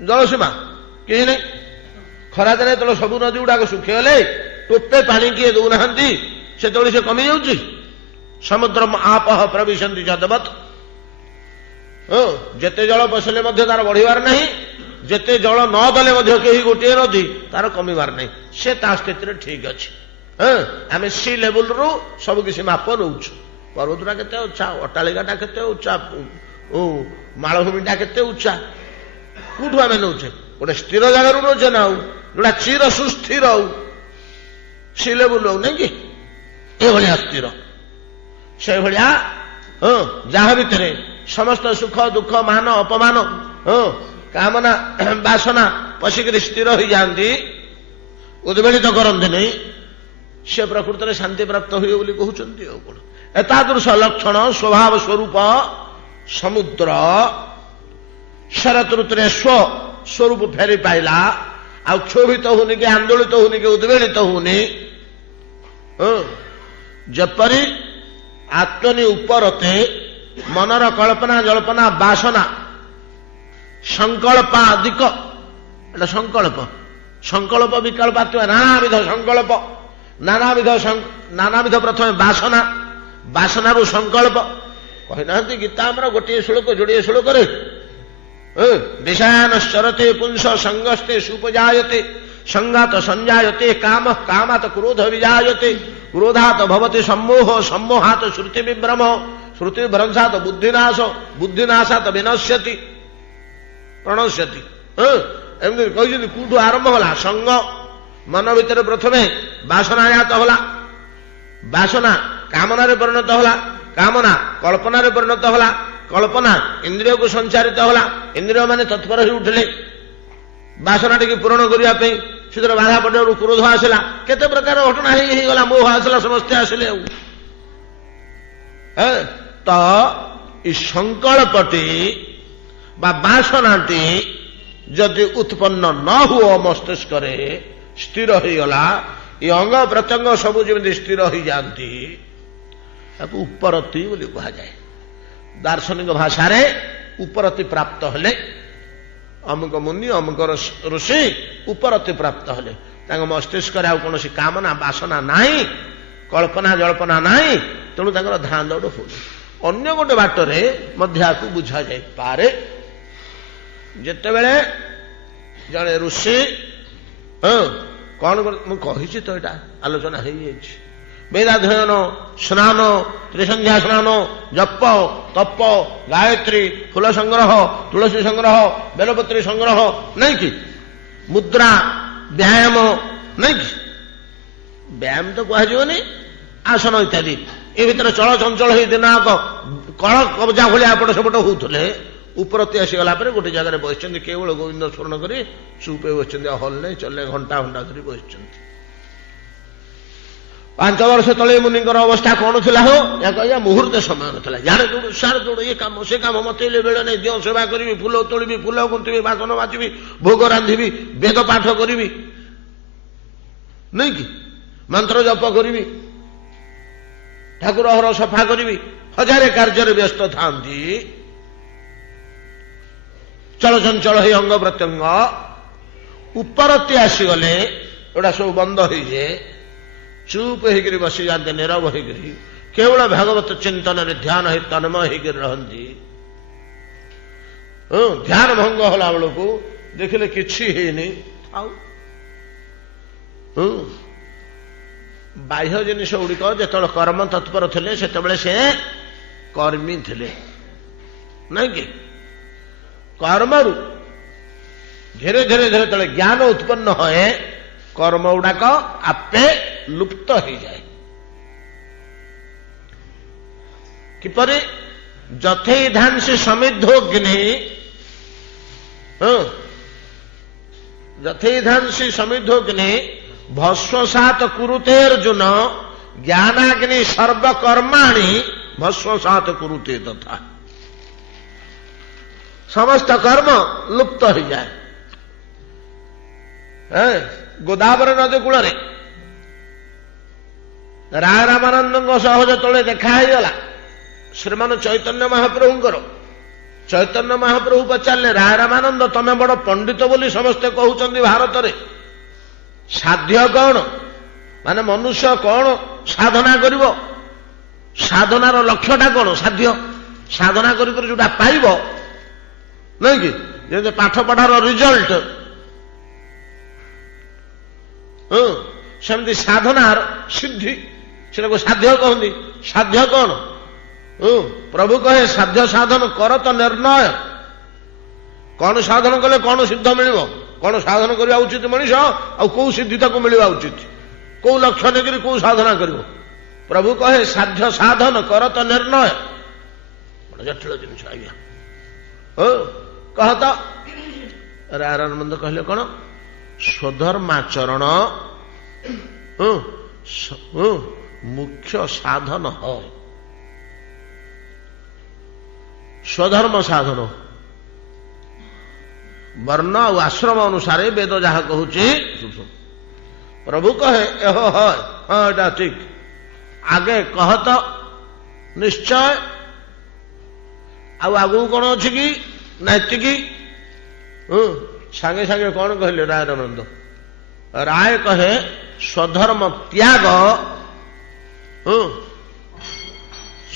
जलसीमा कहीं नहीं। खरा दिन जो सब नदी गुड़ाक सुखीगले टोपे पानी किए दौना से से कमी जाउची। समुद्र आपह प्रविशन्ति जदवत, जेते जल पशिले मध्य तार बढ़िबार नहीं, जेते जल न देले मध्य कहीं गोटे नदी तार कमिबार नहीं, से ता स्थिति ठीक अच्छे। आम सी लेवल रु सब किसी माप नौछु। पर्वतटा केते उच्चा, अट्टालिकाटा केते उच्चा, मालभूमिटा केते उच्चा, कौटू आम नौचे गोटे स्थिर जगार नौचे ना, जोड़ा चिर सुस्थिर ସିଲେ ବୁଲଉ ନାଇଁ କି ଏଭଳିଆ ସ୍ଥିର ସେଇଭଳିଆ ଯାହା ଭିତରେ ସମସ୍ତ ସୁଖ ଦୁଃଖ ମାନ ଅପମାନ କାମନା ବାସନା ପଶିକିରି ସ୍ଥିର ହୋଇଯାଆନ୍ତି ଉଦ୍ବେଳିତ କରନ୍ତିନି ସେ ପ୍ରକୃତରେ ଶାନ୍ତି ପ୍ରାପ୍ତ ହୁଏ ବୋଲି କହୁଛନ୍ତି। ଆଉ କଣ ଏତାଦୃଶ ଲକ୍ଷଣ ସ୍ୱଭାବ ସ୍ୱରୂପ ସମୁଦ୍ର ଶରତ ଋତୁରେ ସ୍ୱରୂପ ଫେରି ପାଇଲା ଆଉ କ୍ଷୋଭିତ ହଉନି କି ଆନ୍ଦୋଳିତ ହଉନି କି ଉଦ୍ବେଳିତ ହଉନି। ଯେପରି ଆତ୍ମନି ଉପରତେ ମନର କଳ୍ପନା ଜଳ୍ପନା ବାସନା ସଂକଳ୍ପାଦିକ ଏଟା ସଂକଳ୍ପ ବିକଳ୍ପାତ୍ମ ନାନାବିଧ ସଂକଳ୍ପ ନାନାବିଧ ପ୍ରଥମେ ବାସନାରୁ ସଂକଳ୍ପ କହିନାହାନ୍ତି ଗୀତା ଆମର ଗୋଟିଏ ଶ୍ଳୋକ ଯୋଡ଼ିଏ ଶ୍ଳୋକରେ ବିଷୟାନଶ୍ଚରତେ ପୁଂସ ସଙ୍ଗସ୍ତେ ସୁପଜାୟତେ ସଂଗାତ ସଂଜାୟତେ କାମ କାମାତ କ୍ରୋଧ ବିଜାୟତେ କ୍ରୋଧାତ ଭବତି ସମ୍ମୋହ ସମ୍ମୋହାତ ଶ୍ରୁତି ବିଭ୍ରମ ଶ୍ରୁତି ବିଭ୍ରଂସାତ ବୁଦ୍ଧିନାଶ ବୁଦ୍ଧିନାଶାତ ବିନଶ୍ୟତି ପ୍ରଣଶ୍ୟତି। ଏମିତି କହିଛନ୍ତି କୋଉଠୁ ଆରମ୍ଭ ହେଲା ସଙ୍ଗ ମନ ଭିତରେ ପ୍ରଥମେ ବାସନାଜାତ ହେଲା ବାସନା କାମନାରେ ପରିଣତ ହେଲା କାମନା କଳ୍ପନାରେ ପରିଣତ ହେଲା କଳ୍ପନା ଇନ୍ଦ୍ରିୟକୁ ସଞ୍ଚାରିତ ହେଲା ଇନ୍ଦ୍ରିୟ ମାନେ ତତ୍ପର ହୋଇ ଉଠିଲେ ବାସନା ଟିକେ ପୂରଣ କରିବା ପାଇଁ ସେଥିରେ ବାଧା ପଡ଼ିବାରୁ କ୍ରୋଧ ଆସିଲା କେତେ ପ୍ରକାର ଘଟଣା ହେଇଗଲା ମୋହ ଆସିଲା ସମସ୍ତେ ଆସିଲେ ଆଉ ତ ଏ ସଂକଳ୍ପଟି ବା ବାସନାଟି ଯଦି ଉତ୍ପନ୍ନ ନ ହୁଅ ମସ୍ତିଷ୍କରେ ସ୍ଥିର ହେଇଗଲା ଏ ଅଙ୍ଗ ପ୍ରତ୍ୟଙ୍ଗ ସବୁ ଯେମିତି ସ୍ଥିର ହେଇଯାଆନ୍ତି ତାକୁ ଉପରତି ବୋଲି କୁହାଯାଏ। ଦାର୍ଶନିକ ଭାଷାରେ ଉପରତି ପ୍ରାପ୍ତ ହେଲେ ଅମୁକ ମୁନି ଅମୁକ ଋଷି ଉପରତି ପ୍ରାପ୍ତ ହେଲେ ତାଙ୍କ ମସ୍ତିଷ୍କରେ ଆଉ କୌଣସି କାମନା ବାସନା ନାହିଁ କଳ୍ପନା ଜଳ୍ପନା ନାହିଁ ତେଣୁ ତାଙ୍କର ଧାଁ ଦୌଡ଼ ହୁଏ। ଅନ୍ୟ ଗୋଟେ ବାଟରେ ମଧ୍ୟ ଆକୁ ବୁଝାଯାଇପାରେ ଯେତେବେଳେ ଜଣେ ଋଷି କଣ ମୁଁ କହିଛି ତ ଏଇଟା ଆଲୋଚନା ହେଇଯାଇଛି ବେଦାଧ୍ୟୟନ ସ୍ନାନ ତ୍ରିସନ୍ଧ୍ୟା ସ୍ନାନ ଜପ ତପ ଗାୟତ୍ରୀ ଫୁଲ ସଂଗ୍ରହ ତୁଳସୀ ସଂଗ୍ରହ ବେଲପତ୍ରୀ ସଂଗ୍ରହ ନାଇଁ କି ମୁଦ୍ରା ବ୍ୟାୟାମ ନାଇଁ କି ବ୍ୟାୟାମ ତ କୁହାଯିବନି ଆସନ ଇତ୍ୟାଦି ଏ ଭିତରେ ଚଳଚଞ୍ଚଳ ହେଇ ଦିନାକ କଳ କବଜା ଭଳିଆ ଏପଟ ସେପଟ ହଉଥିଲେ ଉପରତି ଆସିଗଲା ପରେ ଗୋଟେ ଜାଗାରେ ବସିଛନ୍ତି କେବଳ ଗୋବିନ୍ଦ ସ୍ମରଣ କରି ଚୁପ୍ ବସିଛନ୍ତି ଆଉ ହଲ ନାହିଁ ଚଲେ ଘଣ୍ଟା ଘଣ୍ଟା ଧରି ବସିଛନ୍ତି। 5 ବର୍ଷ ତଳେ ମୁନିଙ୍କର ଅବସ୍ଥା କଣ ଥିଲା ହୋ କହିବା ମୁହୂର୍ତ୍ତ ସମୟ ନଥିଲା ଯାହାର ଯୋଉଠୁ ସାର ଯୋଉଠୁ ଏ କାମ ସେ କାମ ମତେ ବେଳେ ନାହିଁ ଦିଅ ସେବା କରିବି ଫୁଲ ତୋଳିବି ଫୁଲ ଗୁନ୍ଥିବି ବାସନ ବାଚିବି ଭୋଗ ରାନ୍ଧିବି ବେଦ ପାଠ କରିବି ନାଇଁ କି ମନ୍ତ୍ର ଜପ କରିବି ଠାକୁର ଘର ସଫା କରିବି ହଜାରେ କାର୍ଯ୍ୟରେ ବ୍ୟସ୍ତ ଥାନ୍ତି ଚଳଚଞ୍ଚଳ ହେଇ ଅଙ୍ଗ ପ୍ରତ୍ୟଙ୍ଗ ଉପରତି ଆସିଗଲେ ଏଗୁଡ଼ା ସବୁ ବନ୍ଦ ହେଇଯାଏ ଚୁପ୍ ହେଇକରି ବସିଯାଆନ୍ତି ନୀରବ ହେଇକରି କେବଳ ଭାଗବତ ଚିନ୍ତନରେ ଧ୍ୟାନ ହେଇ ତନ୍ମୟ ହେଇକରି ରହନ୍ତି। ଧ୍ୟାନ ଭଙ୍ଗ ହେଲା ବେଳକୁ ଦେଖିଲେ କିଛି ହେଇନି ଆଉ ବାହ୍ୟ ଜିନିଷ ଗୁଡ଼ିକ ଯେତେବେଳେ କର୍ମ ତତ୍ପର ଥିଲେ ସେତେବେଳେ ସେ କର୍ମୀ ଥିଲେ ନାଇଁ କି କର୍ମରୁ ଧୀରେ ଧୀରେ ଧୀରେ ଯେତେବେଳେ ଜ୍ଞାନ ଉତ୍ପନ୍ନ ହୁଏ କର୍ମ ଗୁଡାକ ଆପେ ଲୁପ୍ତ ହେଇଯାଏ। କିପରି ଯଥୈଧାଂସି ସମିଦ୍ଧୋଗ୍ନି ଯଥୈଧାଂସି ସମିଦ୍ଧୋଗ୍ନି ଭସ୍ମସାତ କୁରୁତେ ଅର୍ଜୁନ ଜ୍ଞାନାଗ୍ନି ସର୍ବକର୍ମାଣି ଭସ୍ମସାତ କୁରୁତେ ତଥା ସମସ୍ତ କର୍ମ ଲୁପ୍ତ ହେଇଯାଏ। ଗୋଦାବରୀ ନଦୀ କୂଳରେ ରାୟ ରାମାନନ୍ଦଙ୍କ ସହ ଯେତେବେଳେ ଦେଖା ହେଇଗଲା ଶ୍ରୀମାନ ଚୈତନ୍ୟ ମହାପ୍ରଭୁଙ୍କର ଚୈତନ୍ୟ ମହାପ୍ରଭୁ ପଚାରିଲେ ରାୟ ରାମାନନ୍ଦ ତମେ ବଡ ପଣ୍ଡିତ ବୋଲି ସମସ୍ତେ କହୁଛନ୍ତି ଭାରତରେ ସାଧ୍ୟ କଣ ମାନେ ମନୁଷ୍ୟ କଣ ସାଧନା କରିବ ସାଧନାର ଲକ୍ଷ୍ୟଟା କଣ ସାଧ୍ୟ ସାଧନା କରି ଯୋଉଟା ପାଇବ ନାଇଁ କି ଯେମିତି ପାଠ ପଢାର ରିଜଲ୍ଟ ସେମିତି ସାଧନାର ସିଦ୍ଧି ସେଟାକୁ ସାଧ୍ୟ କହନ୍ତି। ସାଧ୍ୟ କଣ ପ୍ରଭୁ କହେ ସାଧ୍ୟ ସାଧନ କର ତ ନିର୍ଣ୍ଣୟ କଣ ସାଧନ କଲେ କଣ ସିଦ୍ଧ ମିଳିବ କଣ ସାଧନ କରିବା ଉଚିତ ମଣିଷ ଆଉ କୋଉ ସିଦ୍ଧି ତାକୁ ମିଳିବା ଉଚିତ କୋଉ ଲକ୍ଷ୍ୟ ନେଇକରି କୋଉ ସାଧନା କରିବ? ପ୍ରଭୁ କହେ ସାଧ୍ୟ ସାଧନ କର ତ ନିର୍ଣ୍ଣୟ। ବଡ଼ ଜଟିଳ ଜିନିଷ ଆଜ୍ଞା। କହ ତ। ରାମାନନ୍ଦ କହିଲେ କଣ? ସ୍ୱଧର୍ମାଚରଣ ମୁଖ୍ୟ ସାଧନ হয়। ସ୍ୱଧର୍ମ ସାଧନ ବର୍ଣ୍ଣ ଆଉ ଆଶ୍ରମ ଅନୁସାରେ ବେଦ ଯାହା କହୁଛି ପ୍ରଭୁ କହେ ଏହ ହଁ ଏଟା ଠିକ। ଆଗେ କହ ତ ନିଶ୍ଚୟ। ଆଉ ଆଗକୁ କଣ ଅଛି କି? ନା ଏତିକି। ସାଙ୍ଗେ ସାଙ୍ଗେ କଣ କହିଲେ ରାମାନନ୍ଦ? ରାୟ କହେ ସ୍ୱଧର୍ମ ତ୍ୟାଗ।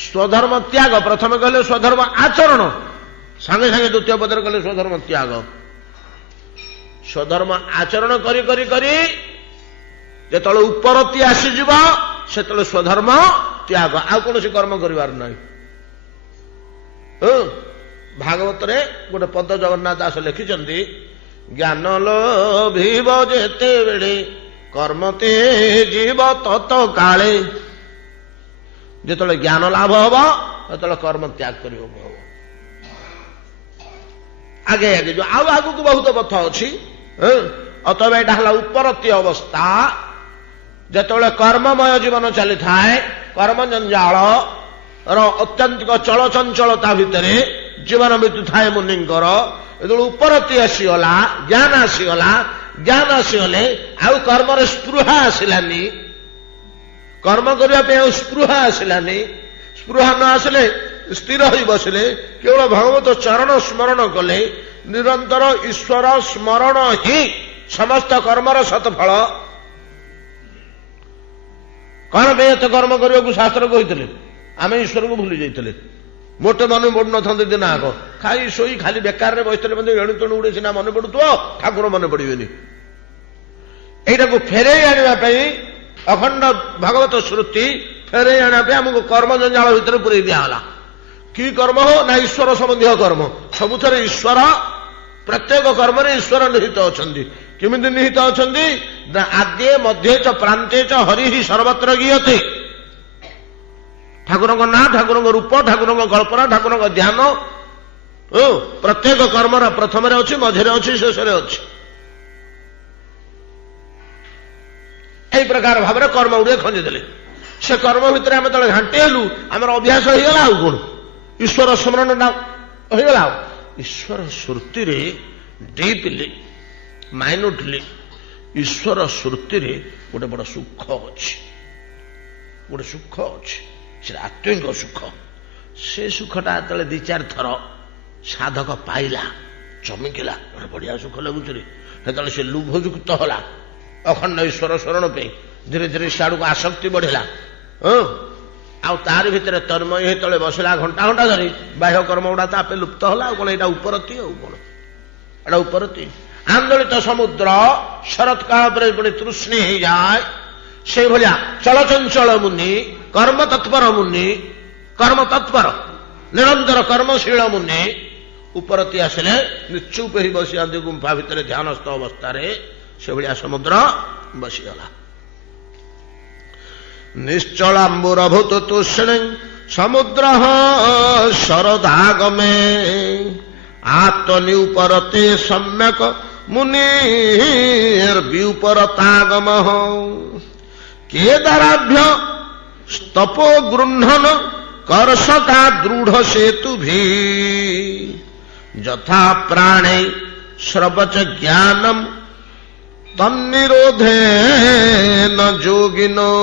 ସ୍ୱଧର୍ମ ତ୍ୟାଗ ପ୍ରଥମେ କହିଲେ ସ୍ୱଧର୍ମ ଆଚରଣ, ସାଙ୍ଗେ ସାଙ୍ଗେ ଦ୍ୱିତୀୟ ପଦରେ କହିଲେ ସ୍ୱଧର୍ମ ତ୍ୟାଗ। ସ୍ୱଧର୍ମ ଆଚରଣ କରି କରି କରି ଯେତେବେଳେ ଉପରତି ଆସିଯିବ ସେତେବେଳେ ସ୍ୱଧର୍ମ ତ୍ୟାଗ, ଆଉ କୌଣସି କର୍ମ କରିବାର ନାହିଁ। ଭାଗବତରେ ଗୋଟେ ପଦ ଜଗନ୍ନାଥ ଦାସ ଲେଖିଛନ୍ତି, ଜ୍ଞାନ ଲୋଭିବ ଯେତେବେଳେ କର୍ମତେ ଜୀବ ତତ କାଳେ। ଯେତେବେଳେ ଜ୍ଞାନ ଲାଭ ହବ ସେତେବେଳେ କର୍ମ ତ୍ୟାଗ କରିବାକୁ ହବ। ଆଗେ ଆଗେ ଯୋଉ ଆଉ ଆଗକୁ ବହୁତ ପଥ ଅଛି। ଅତଏବ ଏଇଟା ହେଲା ଉପରତି ଅବସ୍ଥା। ଯେତେବେଳେ କର୍ମମୟ ଜୀବନ ଚାଲିଥାଏ, କର୍ମ ଜଞ୍ଜାଳ ର ଅତ୍ୟନ୍ତିକ ଚଳଚଞ୍ଚଳତା ଭିତରେ ଜୀବନ ବିତୁଥାଏ ମୁନିଙ୍କର। ଯେତେବେଳେ ଉପରତି ଆସିଗଲା, ଜ୍ଞାନ ଆସିଗଲା, ଜ୍ଞାନ ଆସିଗଲେ ଆଉ କର୍ମରେ ସ୍ପୃହା ଆସିଲାନି। କର୍ମ କରିବା ପାଇଁ ଆଉ ସ୍ପୃହା ଆସିଲାନି। ସ୍ପୃହା ନ ଆସିଲେ ସ୍ଥିର ହୋଇ ବସିଲେ, କେବଳ ଭଗବତ ଚରଣ ସ୍ମରଣ କଲେ, ନିରନ୍ତର ଈଶ୍ୱର ସ୍ମରଣ ହିଁ ସମସ୍ତ କର୍ମର ସତଫଳ। କଣ ପାଇଁ ଏତେ କର୍ମ କରିବାକୁ ଶାସ୍ତ୍ର କହିଥିଲେ? ଆମେ ଈଶ୍ୱରକୁ ଭୁଲି ଯାଇଥିଲେ। ମୋଟେ ମନେ ପଡୁନଥାନ୍ତେ ଦିନ ଆଗ। ଖାଇ ଶୋଇ ଖାଲି ବେକାରରେ ବସିଥିଲେ ମଧ୍ୟ ଏଣୁ ତେଣୁ ଉଡେ ସିନା ମନେ ପଡୁଥିବ, ଠାକୁର ମନେ ପଡିବେନି। ଏଇଟାକୁ ଫେରେଇ ଆଣିବା ପାଇଁ ଅଖଣ୍ଡ ଭଗବତ ଶ୍ରୁତି ଫେରେଇ ଆଣିବା ପାଇଁ ଆମକୁ କର୍ମ ଜଞ୍ଜାଳ ଭିତରେ ପୁରେଇ ଦିଆଗଲା। କି କର୍ମ ହଉ ନା ଈଶ୍ୱର ସମ୍ବନ୍ଧୀୟ କର୍ମ। ସବୁଥିରେ ଈଶ୍ୱର, ପ୍ରତ୍ୟେକ କର୍ମରେ ଈଶ୍ୱର ନିହିତ ଅଛନ୍ତି। କେମିତି ନିହିତ ଅଛନ୍ତି? ନା ଆଦ୍ୟ ମଧ୍ୟ ଚ ପ୍ରାନ୍ତେ ଚ ହରି ହିଁ ସର୍ବତ୍ର ଗୀୟତେ। ଠାକୁରଙ୍କ ନାଁ, ଠାକୁରଙ୍କ ରୂପ, ଠାକୁରଙ୍କ କଳ୍ପନା, ଠାକୁରଙ୍କ ଧ୍ୟାନ ପ୍ରତ୍ୟେକ କର୍ମର ପ୍ରଥମରେ ଅଛି, ମଝିରେ ଅଛି, ଶେଷରେ ଅଛି। এই ପ୍ରକାର ଭାବରେ କର୍ମ ଗୁଡ଼ିଏ ଖଞ୍ଜିଦେଲେ। ସେ କର୍ମ ଭିତରେ ଆମେ ତଳେ ଘାଣ୍ଟି ହେଲୁ, ଆମର ଅଭ୍ୟାସ ହେଇଗଲା। ଆଉ କଣ ଈଶ୍ୱର ସ୍ମରଣ ହେଇଗଲା। ଆଉ ଈଶ୍ୱର ସ୍ମୃତିରେ ଡିପଲି ମାଇନ୍ୟୁଟଲି ଈଶ୍ୱର ସ୍ମୃତିରେ ଗୋଟେ ବଡ଼ ସୁଖ ଅଛି। ଗୋଟେ ସୁଖ ଅଛି, ସେଟା ଆତ୍ମିକ ସୁଖ। ସେ ସୁଖଟା ଯେତେବେଳେ ଦି ଚାରି ଥର ସାଧକ ପାଇଲା, ଚମକିଲା, ବଢିଆ ସୁଖ ଲାଗୁଛି ରେ। ସେତେବେଳେ ସେ ଲୁଭଯୁକ୍ତ ହେଲା ଅଖଣ୍ଡ ଈଶ୍ୱର ସ୍ମରଣ ପାଇଁ। ଧୀରେ ଧୀରେ ସିଆଡକୁ ଆସକ୍ତି ବଢିଲା। ଆଉ ତାରି ଭିତରେ ତନ୍ମୟ ଯେତେବେଳେ ବସିଲା ଘଣ୍ଟା ଘଣ୍ଟା ଧରି, ବାହ୍ୟ କର୍ମ ଗୁଡା ତା ପାଇଁ ଲୁପ୍ତ ହେଲା। ଆଉ କଣ ଏଇଟା ଉପରତି? ଆଉ କଣ ଏଇଟା ଉପରତି? ଆନ୍ଦୋଳିତ ସମୁଦ୍ର ଶରତ କାଳ ପରେ ପୁଣି ତୃଷ୍ଣି ହେଇଯାଏ। ସେଇଭଳିଆ ଚଳଚଞ୍ଚଳ ମୁନି, କର୍ମ ତତ୍ପର ମୁନି, କର୍ମ ତତ୍ପର ନିରନ୍ତର କର୍ମଶୀଳ ମୁନି ଉପରତି ଆସିଲେ ନିଶ୍ଚୁପ ହେଇ ବସିଯାନ୍ତି ଗୁମ୍ଫା ଭିତରେ ଧ୍ୟାନସ୍ଥ ଅବସ୍ଥାରେ। ସେଭଳିଆ ସମୁଦ୍ର ବସିଗଲା। ନିଶ୍ଚଳାମ୍ବୁରଭୂତ ତୃଷ୍ଣି ସମୁଦ୍ର ଶରଦାଗମେ ଆତ୍ମନିଉପରତେ ସମ୍ୟକ ମୁନିର୍ବିଉପରତାଗମ କେଦାରାଭ୍ୟ ସ୍ତପೋ ଗୃହ୍ଣନ कर्षता दृढ़ सेतु भी यथा प्राणे श्रवच ज्ञानम तन्निरोधे न जोगिनो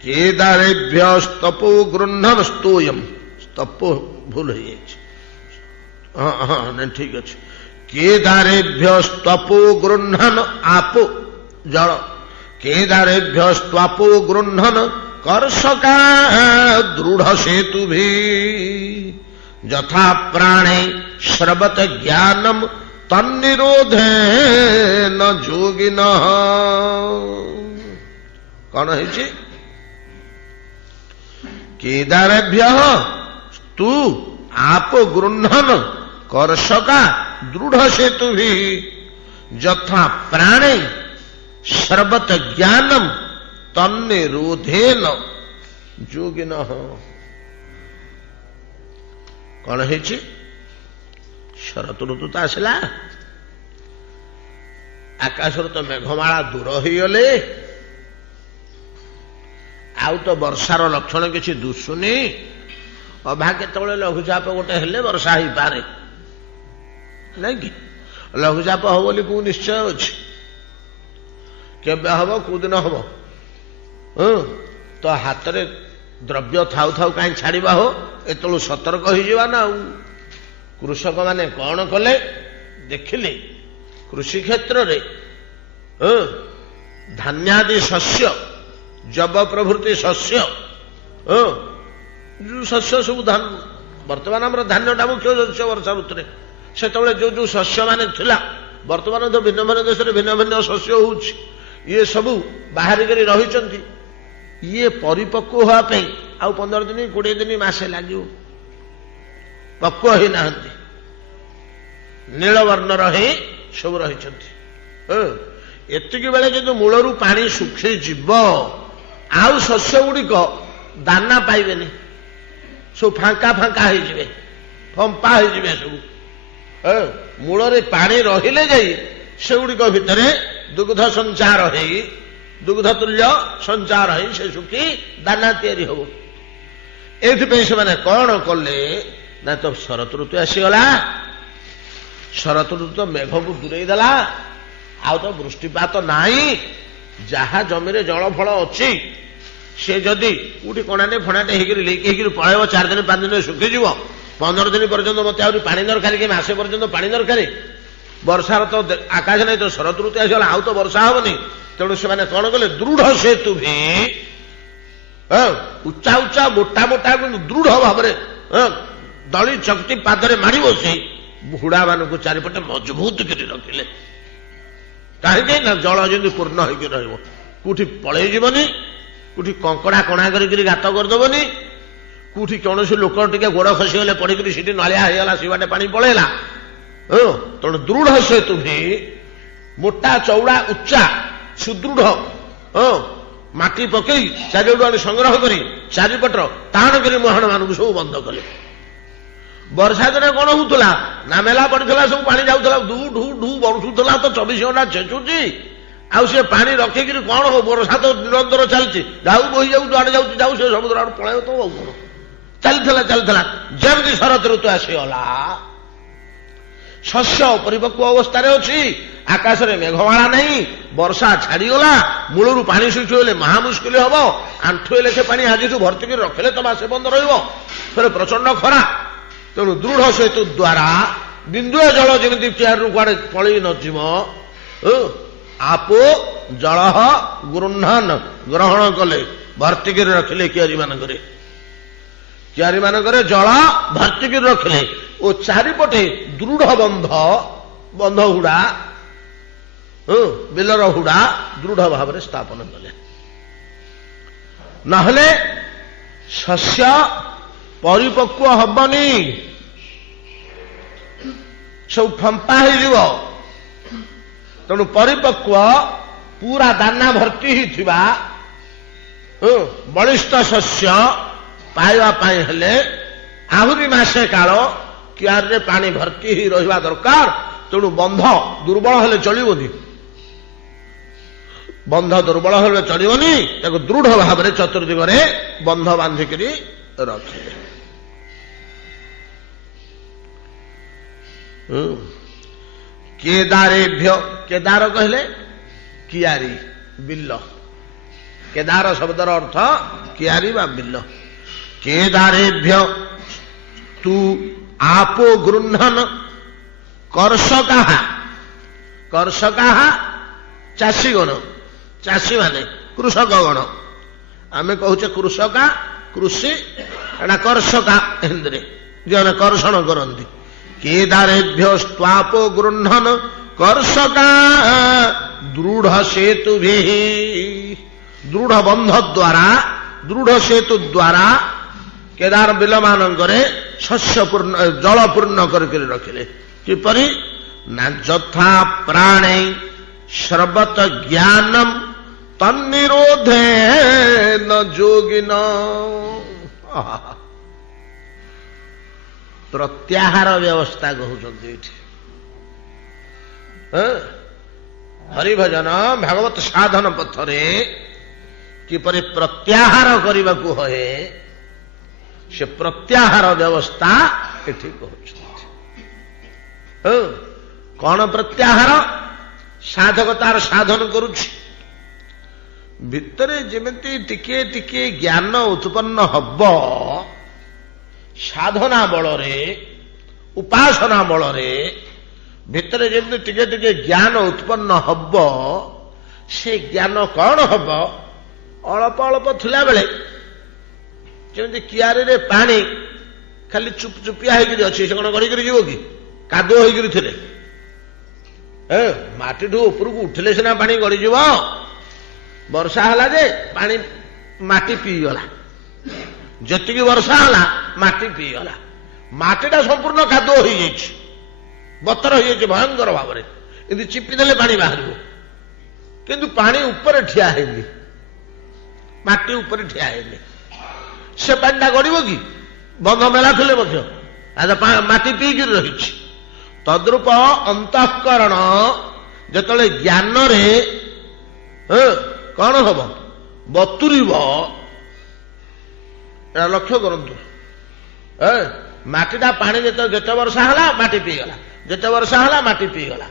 केदारेभ्य स्तपो गृहण स्तोयम स्तपो भूल है। हाँ नहीं ठीक अच्छे। केदारेभ्य स्तपो गृहण आपो जल केदारेभ्य स्तपो गृहण कर्षका दृढ़ सेतु भी यथा प्राणे श्रवत ज्ञानम तन्निरोधे न जोगिन। कौन है केदारेभ्य तू आप गृहण कर्षका दृढ़ सेतु भी यथा प्राणे सर्वत ज्ञानम तन्निरोधेन ଯୋଗିନ। କଣ ହେଇଛି? ଶରତ ଋତୁ ତ ଆସିଲା, ଆକାଶରୁ ତ ମେଘମାଳା ଦୂର ହେଇଗଲେ, ଆଉ ତ ବର୍ଷାର ଲକ୍ଷଣ କିଛି ଦୁଶୁନି। ଅଭା କେତେବେଳେ ଲଘୁଚାପ ଗୋଟେ ହେଲେ ବର୍ଷା ହେଇପାରେ, ନାଇଁ କି? ଲଘୁଚାପ ହବ ବୋଲି କୋଉ ନିଶ୍ଚୟ ଅଛି? କେବେ ହବ, କୋଉ ଦିନ ହବ? ତ ହାତରେ ଦ୍ରବ୍ୟ ଥାଉ ଥାଉ କାହିଁ ଛାଡ଼ିବା ହୋ, ଏତେବେଳୁ ସତର୍କ ହେଇଯିବା ନା। ଆଉ କୃଷକ ମାନେ କଣ କଲେ ଦେଖିଲେ, କୃଷି କ୍ଷେତ୍ରରେ ଧାନ୍ୟାଦି ଶସ୍ୟ, ଜବ ପ୍ରଭୃତି ଶସ୍ୟ, ଯୋଉ ଶସ୍ୟ ସବୁ ବର୍ତ୍ତମାନ ଆମର ଧାନ୍ୟଟା ମୁଖ୍ୟ ଶସ୍ୟ ବର୍ଷା ଋତୁରେ। ସେତେବେଳେ ଯୋଉ ଯୋଉ ଶସ୍ୟ ମାନେ ଥିଲା, ବର୍ତ୍ତମାନ ତ ଭିନ୍ନ ଭିନ୍ନ ଦେଶରେ ଭିନ୍ନ ଭିନ୍ନ ଶସ୍ୟ ହଉଛି। ଇଏ ସବୁ ବାହାରିକରି ରହିଛନ୍ତି। ଇଏ ପରିପକ୍ୱ ହେବା ପାଇଁ ଆଉ 15 ଦିନ 20 ଦିନ ମାସେ ଲାଗିବ। ପକ୍ୱ ହେଇନାହାନ୍ତି, ନୀଳବର୍ଣ୍ଣର ହିଁ ସବୁ ରହିଛନ୍ତି। ଏତିକି ବେଳେ କିନ୍ତୁ ମୂଳରୁ ପାଣି ଶୁଖିଯିବ, ଆଉ ଶସ୍ୟ ଗୁଡ଼ିକ ଦାନା ପାଇବେନି, ସବୁ ଫାଙ୍କା ଫାଙ୍କା ହେଇଯିବେ, ଫମ୍ପା ହେଇଯିବେ ସବୁ। ମୂଳରେ ପାଣି ରହିଲେ ଯାଇ ସେଗୁଡ଼ିକ ଭିତରେ ଦୁଗ୍ଧ ସଞ୍ଚାର ହେଇ, ଦୁଗ୍ଧ ତୁଲ୍ୟ ସଞ୍ଚାର ହେଇ ସେ ଶୁଖି ଦାନା ତିଆରି ହବ। ଏଥିପାଇଁ ସେମାନେ କଣ କଲେ ନା, ତ ଶରତ ଋତୁ ଆସିଗଲା, ଶରତ ଋତୁ ତ ମେଘକୁ ଦୂରେଇ ଦେଲା, ଆଉ ତ ବୃଷ୍ଟିପାତ ନାହିଁ। ଯାହା ଜମିରେ ଜଳ ଫଳ ଅଛି ସେ ଯଦି କୋଉଠି କଣାଟେ ଫଣାଟେ ହେଇକରି ଲିକ୍ ହେଇକରି ପଳେଇବ, 4 ଦିନ 5 ଦିନରେ ଶୁଖିଯିବ। 15 ଦିନ ପର୍ଯ୍ୟନ୍ତ ମତେ ଆହୁରି ପାଣି ଦରକାର, କି ମାସେ ପର୍ଯ୍ୟନ୍ତ ପାଣି ଦରକାର। ବର୍ଷାର ତ ଆକାଶ ନାହିଁ, ତ ଶରତ ଋତୁ ଆସିଗଲା, ଆଉ ତ ବର୍ଷା ହବନି। ତେଣୁ ସେମାନେ କଣ କଲେ, ଦୃଢ ସେତୁ ଭି, ଉଚ୍ଚା ଉଚ୍ଚା ମୋଟା ମୋଟା କିନ୍ତୁ ଦୃଢ ଭାବରେ ଦଳି ଚକଟି ପାଦରେ ମାଡ଼ି ବସେଇ ହୁଡା ମାନଙ୍କୁ ଚାରିପଟେ ମଜବୁତ କରି ରଖିଲେ। କାହିଁକି ନା ଜଳ ଯେମିତି ପୂର୍ଣ୍ଣ ହେଇକି ରହିବ, କୋଉଠି ପଳେଇ ଯିବନି, କୋଉଠି କଙ୍କଡା କଣା କରିକି ଗାତ କରିଦବନି, କୋଉଠି କୌଣସି ଲୋକ ଟିକେ ଗୋଡ ଖସିଗଲେ ପଡିକରି ସେଠି ନଳିଆ ହେଇଗଲା, ସେବାଟେ ପାଣି ପଳେଇଲା। ତେଣୁ ଦୃଢ ସେତୁ ଭି, ମୋଟା ଚଉଡା ଉଚ୍ଚା ସୁଦୃଢ ମାଟି ପକେଇ ଚାରିଆଡୁ ଆଣି ସଂଗ୍ରହ କରି ଚାରିପଟର ଟାଣ କରି ମୁହାଣ ମାନଙ୍କୁ ସବୁ ବନ୍ଦ କଲେ। ବର୍ଷା ଦିନେ କଣ ହଉଥିଲା ନା, ମେଲା ପଡିଥିଲା, ସବୁ ପାଣି ଯାଉଥିଲା, ଢୁ ଢୁ ଢୁ ବଢୁଥିଲା, ତ 24 ଘଣ୍ଟା ଛେଚୁଛି। ଆଉ ସେ ପାଣି ରଖିକିରି କଣ ହବ, ବର୍ଷା ତ ନିରନ୍ତର ଚାଲିଛି, ଯାଉ ବହି ଯାଉ, ଯୁଆଡେ ଯାଉଛି ଯାଉ, ସେ ସମୁଦ୍ର ଆଡୁ ପଳାଇବ ତ ଆଉ କଣ। ଚାଲିଥିଲା। ଯେମିତି ଶରତ ଋତୁ ଆସିଗଲା, ଶସ୍ୟ ପରିପକ୍ୱ ଅବସ୍ଥାରେ ଅଛି, ଆକାଶରେ ମେଘମାଳା ନାହିଁ, ବର୍ଷା ଛାଡିଗଲା, ମୂଳରୁ ପାଣି ଶୁଖିଗଲେ ମହା ମୁସ୍କିଲ ହବ। ଆଣ୍ଠୁଏ ଲେଖେ ପାଣି ଆଜିଠୁ ଭର୍ତ୍ତି କରି ରଖିଲେ ତ ମାସେ ବନ୍ଦ ରହିବ, ଫେରେ ପ୍ରଚଣ୍ଡ ଖରା। ତେଣୁ ଦୃଢ ସେତୁ ଦ୍ୱାରା ବିନ୍ଦୁଏ ଜଳ ଯେମିତି ଚେୟାରରୁ କୁଆଡେ ପଳେଇ ନଯିବ, ଆପୋ ଜଳ ଗୃହ୍ଣନ ଗ୍ରହଣ କଲେ, ଭର୍ତ୍ତି କରି ରଖିଲେ କିଆରି ମାନଙ୍କରେ ଜଳ ଭର୍ତ୍ତି କରି ରଖିଲେ, ଓ ଚାରିପଟେ ଦୃଢ ବନ୍ଧ ହୁଡା, ବିଲର ହୁଡା ଦୃଢ ଭାବରେ ସ୍ଥାପନ କଲେ। ନହେଲେ ଶସ୍ୟ ପରିପକ୍ୱ ହବନି, ସବୁ ଫମ୍ପା ହେଇଯିବ। ତେଣୁ ପରିପକ୍ୱ ପୁରା ଦାନା ଭର୍ତ୍ତି ହେଇଥିବା ବଳିଷ୍ଠ ଶସ୍ୟ ପାଇବା ପାଇଁ ହେଲେ ଆହୁରି ମାସେ କାଳ କିଆରିରେ ପାଣି ଭର୍ତ୍ତି ହେଇ ରହିବା ଦରକାର। ତେଣୁ ବନ୍ଧ ଦୁର୍ବଳ ହେଲେ ଚଳିବନି, ବନ୍ଧ ଦୁର୍ବଳ ହେଲେ ଚଳିବନି, ତାକୁ ଦୃଢ ଭାବରେ ଚତୁର୍ଦିଗରେ ବନ୍ଧ ବାନ୍ଧିକରି ରଖିଲେ। କେଦାରେଭ୍ୟ, କେଦାର କହିଲେ କିଆରି, ବିଲ। କେଦାର ଶବ୍ଦର ଅର୍ଥ କିଆରି ବା ବିଲ। କେଦାରେଭ୍ୟ ତୁ ଆପୋ ଗୃହ୍ଣନ କର୍ଷକାହା, କର୍ଷକାହା ଚାଷୀଗଣ, ଚାଷୀମାନେ, କୃଷକଗଣ। ଆମେ କହୁଛେ କୃଷକା, କୃଷି, ଏଟା କର୍ଷକା ହିନ୍ଦୀରେ, ଯେଉଁମାନେ କର୍ଷଣ କରନ୍ତି। କେଦାରେଭ୍ୟ ସ୍ୱାପୋ ଗୃହ୍ଣନ କର୍ଷକା ଦୃଢ ସେତୁ ଭି, ଦୃଢ ବନ୍ଧ ଦ୍ୱାରା, ଦୃଢ ସେତୁ ଦ୍ୱାରା କେଦାର ବିଲ ମାନଙ୍କରେ ଶସ୍ୟ ପୂର୍ଣ୍ଣ, ଜଳ ପୂର୍ଣ୍ଣ କରିକି ରଖିଲେ। କିପରି ନା, ଯଥା ପ୍ରାଣେ श्रवत ज्ञानम तन्निरोधे न जोगिन। प्रत्याहार व्यवस्था कहते हरिभजन भागवत साधन पथरे किपरि प्रत्याहार करने को है से प्रत्याहार व्यवस्था एठी कहते। कौन प्रत्याहार? साधक तार साधन करुछि भितरे जेमिति टिके टिके ज्ञान उत्पन्न हब साधना बलरे उपासना बलरे भितरे जेमिति टिके टिके ज्ञान उत्पन्न हब से ज्ञान कौन हब? अल्प अल्प थिला बेले जेमिति कियारी रे पानी खाली चुपचुपिया होकर अच्छी से कौन गड़ी कर जीव कि कादुआ होकर थे माटी ठू उपरକୁ उठिले सिना पानी गड़ी जीव। वर्षा हला जे पानी माटी पीगला जतिकी वर्षा हला माटी पीगला माटीटा संपूर्ण कादुआ हो जाइए बतर हो जाइए भयंकर भाव में एमती चिपिदेले पानी बाहर किंतु पानी ऊपर ठिया है माटी ऊपर ठिया है से पानीटा गड़ब कि बंध मेला थे माटी पीक रही। तद्रूप अंतःकरण जिते ज्ञान रे कौन हम बतुरीब लक्ष्य करंतु माटीटा पानी जिते वर्षा है माटी पीगला जिते वर्षा है माटी पीगला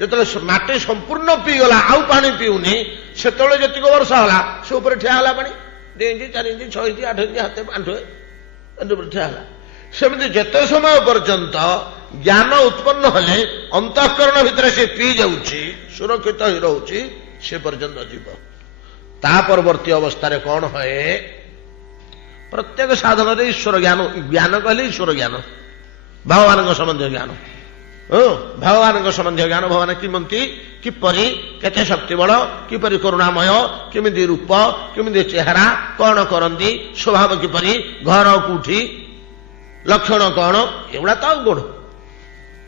जिते माटी संपूर्ण पीगला आउ पानी पीऊनी से जी वर्षा है से ऊपर ठिया है पानी 2 इंच 4 इंच 6 इंच 8 इंच हाथ आंठुए ठिया है। सेमती जिते समय पर्यंत ज्ञान उत्पन्न हेले अंतःकरण भितर से पी जाऊँगी सुरक्षित ही रोचे से पर्यंत जीव ता परवर्ती अवस्था कौन है? प्रत्येक साधन ईश्वर ज्ञान ज्ञान कहले ईश्वर ज्ञान भगवान संबंधी ज्ञान भगवान संबंधी ज्ञान भगवान किमती किपरि केते शक्ति बल किपरि करुणामय किमिति रूप किमिति चेहरा कौन करती स्वभाव किपरि घर कोठी लक्षण कौन एगुड़ा तो गुण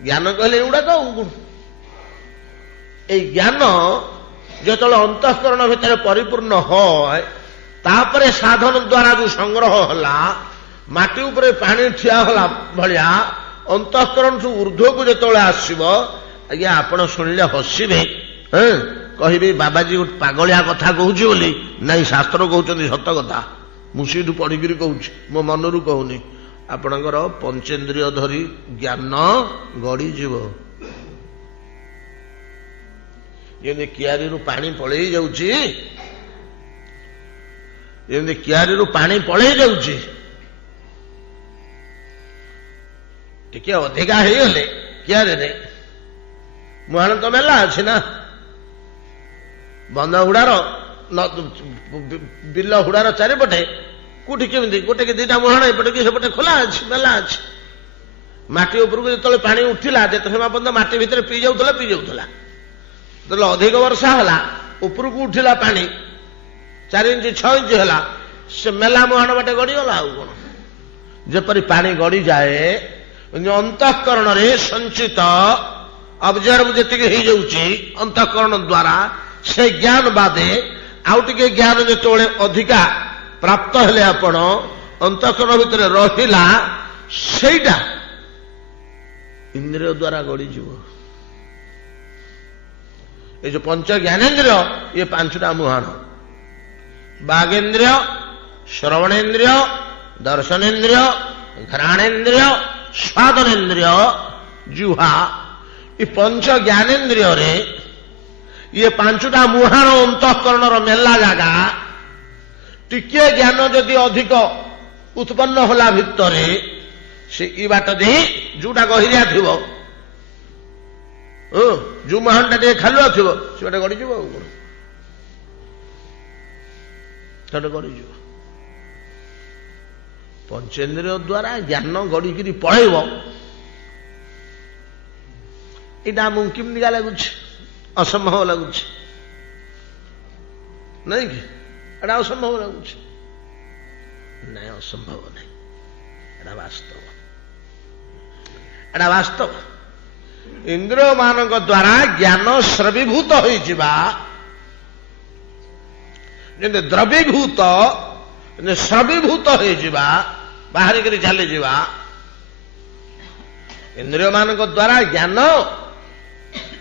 ज्ञान कहले एगुड़ा तो गुण। ए ज्ञान जो अंतःकरण भितर परिपूर्ण है तापरे साधन द्वारा जो संग्रह हला माटी उपरे पानी ठिया हला भलिया अंतःकरण से ऊर्ध्व को जो आसब आज्ञा आपण शुणिले हसबे कहे बाबाजी गोटे पागलिया कथा कहूँ बोली नाई शास्त्र कहते सत कथा मुझे पढ़िकी कहूँ मो मनरू कहूनी आपणकर पंचेन्द्रिय धरी ज्ञान गड़ीजीव जमी कियारी पानी पलि जाऊँगी जमी कियारी पानी पलि जाऊँगी टिके अधिका होगले कियारे मुहाण तो मेला अच्छी ना बंध हुड़ार बिल हुड़ार चारिपटे कौटी केमी गोटे कि 2टा मुहाण एपटे कि सेपटे खोला अच्छी मेला अच्छी माटी उपरକୁ ଯେତେବେଳେ ପାଣି ଉଠିଲା ଯେତେ ସମୟ ପର୍ଯ୍ୟନ୍ତ ମାଟି ଭିତରେ ପି ଯାଉଥିଲା ଯେତେବେଳେ ଅଧିକ ବର୍ଷା ହେଲା ଉପରକୁ ଉଠିଲା ପାଣି 4 ଇଞ୍ଚ 6 ଇଞ୍ଚ ହେଲା ସେ ମେଲା ମୁହାଣ ବାଟେ ଗଡ଼ିଗଲା ଆଉ କଣ ଯେପରି ପାଣି ଗଡ଼ିଯାଏ अंतःकरण संचित ऑब्जर्व जी हो अंतःकरण द्वारा से ज्ञान बादे आउ टे ज्ञान जो अधिका प्राप्त हेले आपण अंतःकरण भितर रहिला सेटा इंद्रिय द्वारा गड़ीज ये जो पंच ज्ञानेन्द्रिय ये 5टा मुहाण बागेन्द्रिय श्रवणेन्द्रिय दर्शनेन्द्रिय घ्राणेन्द्रिय स्वादनेन्द्रिय जुहा ये पंच ज्ञानेन्द्रिय रे ये 5टा मुहाण अंतःकरण मेला जगह टिके ज्ञान जदि अधिक उत्पन्न होला भितरे से ई बाट दे जोटा गहिरिया थिबो जो मुहाणटा टे खालुआ थिबो से बाटे गड़ी जीवो सेटा गड़ी जीवो पंचेन्द्रिय द्वारा ज्ञान गड़िकी पलैब यहाँ मुझे केमती लगुच असंभव लगुच नहीं कि एटा असंभव लगुच नहीं असंभव नहीं एटा वास्तव ଇନ୍ଦ୍ରିୟ ମାନଙ୍କ ଦ୍ୱାରା ଜ୍ଞାନ ସ୍ରବୀଭୂତ ହୋଇଯିବା, ଯେମିତି ଦ୍ରବୀଭୂତ ସ୍ରବୀଭୂତ ହୋଇଯିବା, ବାହାରିକରି ଚାଲିଯିବା। ଇନ୍ଦ୍ରିୟ ମାନଙ୍କ ଦ୍ୱାରା ଜ୍ଞାନ,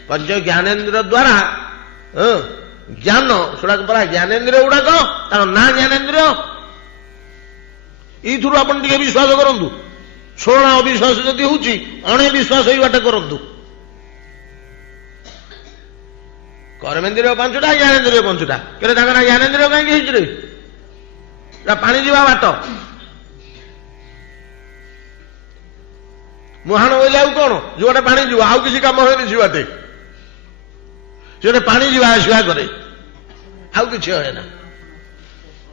ପଞ୍ଚ ଜ୍ଞାନେନ୍ଦ୍ରିୟ ଦ୍ୱାରା ଜ୍ଞାନ, ସେଗୁଡାକ ପରା ଜ୍ଞାନେନ୍ଦ୍ରିୟ ଗୁଡାକ, ତାଙ୍କ ନାଁ ଜ୍ଞାନେନ୍ଦ୍ରିୟ। ଏଇଥିରୁ ଆପଣ ଟିକେ ବିଶ୍ୱାସ କରନ୍ତୁ। ଷୋଳଣା ଅବିଶ୍ୱାସ ଯଦି ହଉଛି, ଅଣେ ବିଶ୍ୱାସ ଏଇ ବାଟ କରନ୍ତୁ। କର୍ମେନ୍ଦ୍ରିୟ ପାଞ୍ଚଟା, ଜ୍ଞାନେନ୍ଦ୍ରିୟ ପାଞ୍ଚଟା, କେବେ ତାଙ୍କ ନାଁ ଜ୍ଞାନେନ୍ଦ୍ରିୟ କାହିଁକି ହେଇଛି ରେ? ପାଣି ଯିବା ବାଟ। ମୁହାଣ ବୋଇଲେ ଆଉ କଣ? ଯୋଉଟା ପାଣି ଯିବ, ଆଉ କିଛି କାମ ହୁଏନି ଯିବାଟେ। ସେଟା ପାଣି ଯିବା ଆସିବା କରେ, ଆଉ କିଛି ହୁଏ ନା।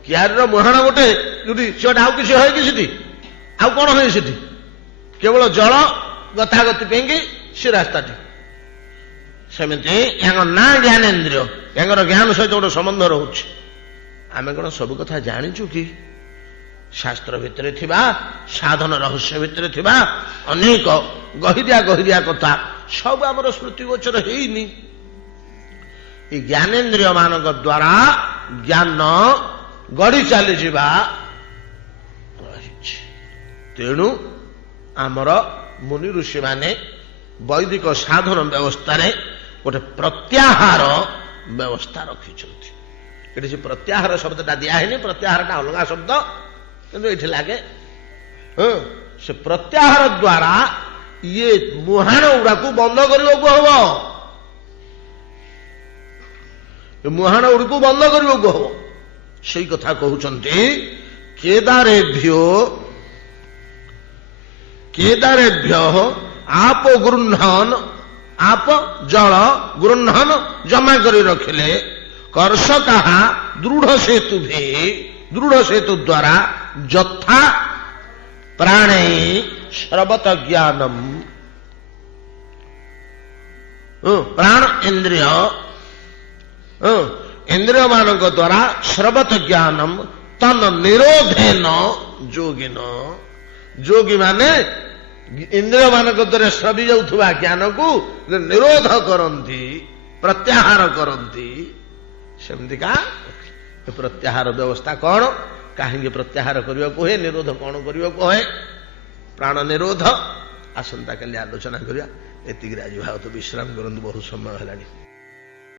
କିଆରୀର ମୁହାଣ ଗୋଟେ, ଯୋଉଠି ସେଟା ଆଉ କିଛି ହୁଏ କି ସେଠି? ଆଉ କଣ ହୁଏ ସେଠି? କେବଳ ଜଳ ଗତାଗତି ପାଇଁକି ସେ ରାସ୍ତାଟି। ସେମିତି ୟାଙ୍କ ନାଁ ଜ୍ଞାନେନ୍ଦ୍ରିୟ, ୟାଙ୍କର ଜ୍ଞାନ ସହିତ ଗୋଟେ ସମ୍ବନ୍ଧ ରହୁଛି। ଆମେ କଣ ସବୁ କଥା ଜାଣିଛୁ କି? ଶାସ୍ତ୍ର ଭିତରେ ଥିବା, ସାଧନ ରହସ୍ୟ ଭିତରେ ଥିବା ଅନେକ ଗହିରିଆ କଥା ସବୁ ଆମର ସ୍ମୃତିଗୋଚର ହେଇନି। ଏ ଜ୍ଞାନେନ୍ଦ୍ରିୟ ମାନଙ୍କ ଦ୍ୱାରା ଜ୍ଞାନ ଗଢି ଚାଲିଯିବା ରହିଛି। ତେଣୁ ଆମର ମୁନି ଋଷିମାନେ ବୈଦିକ ସାଧନ ବ୍ୟବସ୍ଥାରେ ଗୋଟେ ପ୍ରତ୍ୟାହାର ବ୍ୟବସ୍ଥା ରଖିଛନ୍ତି। ଏଠି ସେ ପ୍ରତ୍ୟାହାର ଶବ୍ଦଟା ଦିଆହେଇନି, ପ୍ରତ୍ୟାହାରଟା ଅଲଗା ଶବ୍ଦ, କିନ୍ତୁ ଏଠି ଲାଗେ। ସେ ପ୍ରତ୍ୟାହାର ଦ୍ୱାରା ଇଏ ମୁହାଣ ଗୁଡାକୁ ବନ୍ଦ କରିବାକୁ ହବ। ମୁହାଣ ଗୁଡିକୁ ବନ୍ଦ କରିବାକୁ ହବ। ସେଇ କଥା କହୁଛନ୍ତି। କେଦାରେଭ୍ୟ ଆପ ଗୃହ୍ଣନ, ଆପ ଜଳ ଗୃହ୍ଣନ ଜମା କରି ରଖିଲେ, କର୍ଷକାହା ଦୃଢ ସେତୁ ଦ୍ୱାରା ଯଥା ପ୍ରାଣେ ଶ୍ରବତ ଜ୍ଞାନମ୍, ପ୍ରାଣ ଇନ୍ଦ୍ରିୟ ମାନଙ୍କ ଦ୍ୱାରା ଶ୍ରବତ ଜ୍ଞାନମ୍ ତନ ନିରୋଧେନ ଯୋଗିନ, ଯୋଗୀ ମାନେ ଇନ୍ଦ୍ରିୟ ମାନଙ୍କ ଦ୍ୱାରା ଶ୍ରବି ଯାଉଥିବା ଜ୍ଞାନକୁ ନିରୋଧ କରନ୍ତି, ପ୍ରତ୍ୟାହାର କରନ୍ତି। ସେମିତିକା ପ୍ରତ୍ୟାହାର ବ୍ୟବସ୍ଥା କଣ, କାହିଁକି ପ୍ରତ୍ୟାହାର କରିବାକୁ ହୁଏ, ନିରୋଧ କଣ କରିବାକୁ ହୁଏ? ପ୍ରାଣ ନିରୋଧ ଆସନ୍ତାକାଲି ଆଲୋଚନା କରିବା। ଏତିକିରେ ଆଜି ଭାଗବତ ବିଶ୍ରାମ କରନ୍ତୁ, ବହୁତ ସମୟ ହେଲାଣି।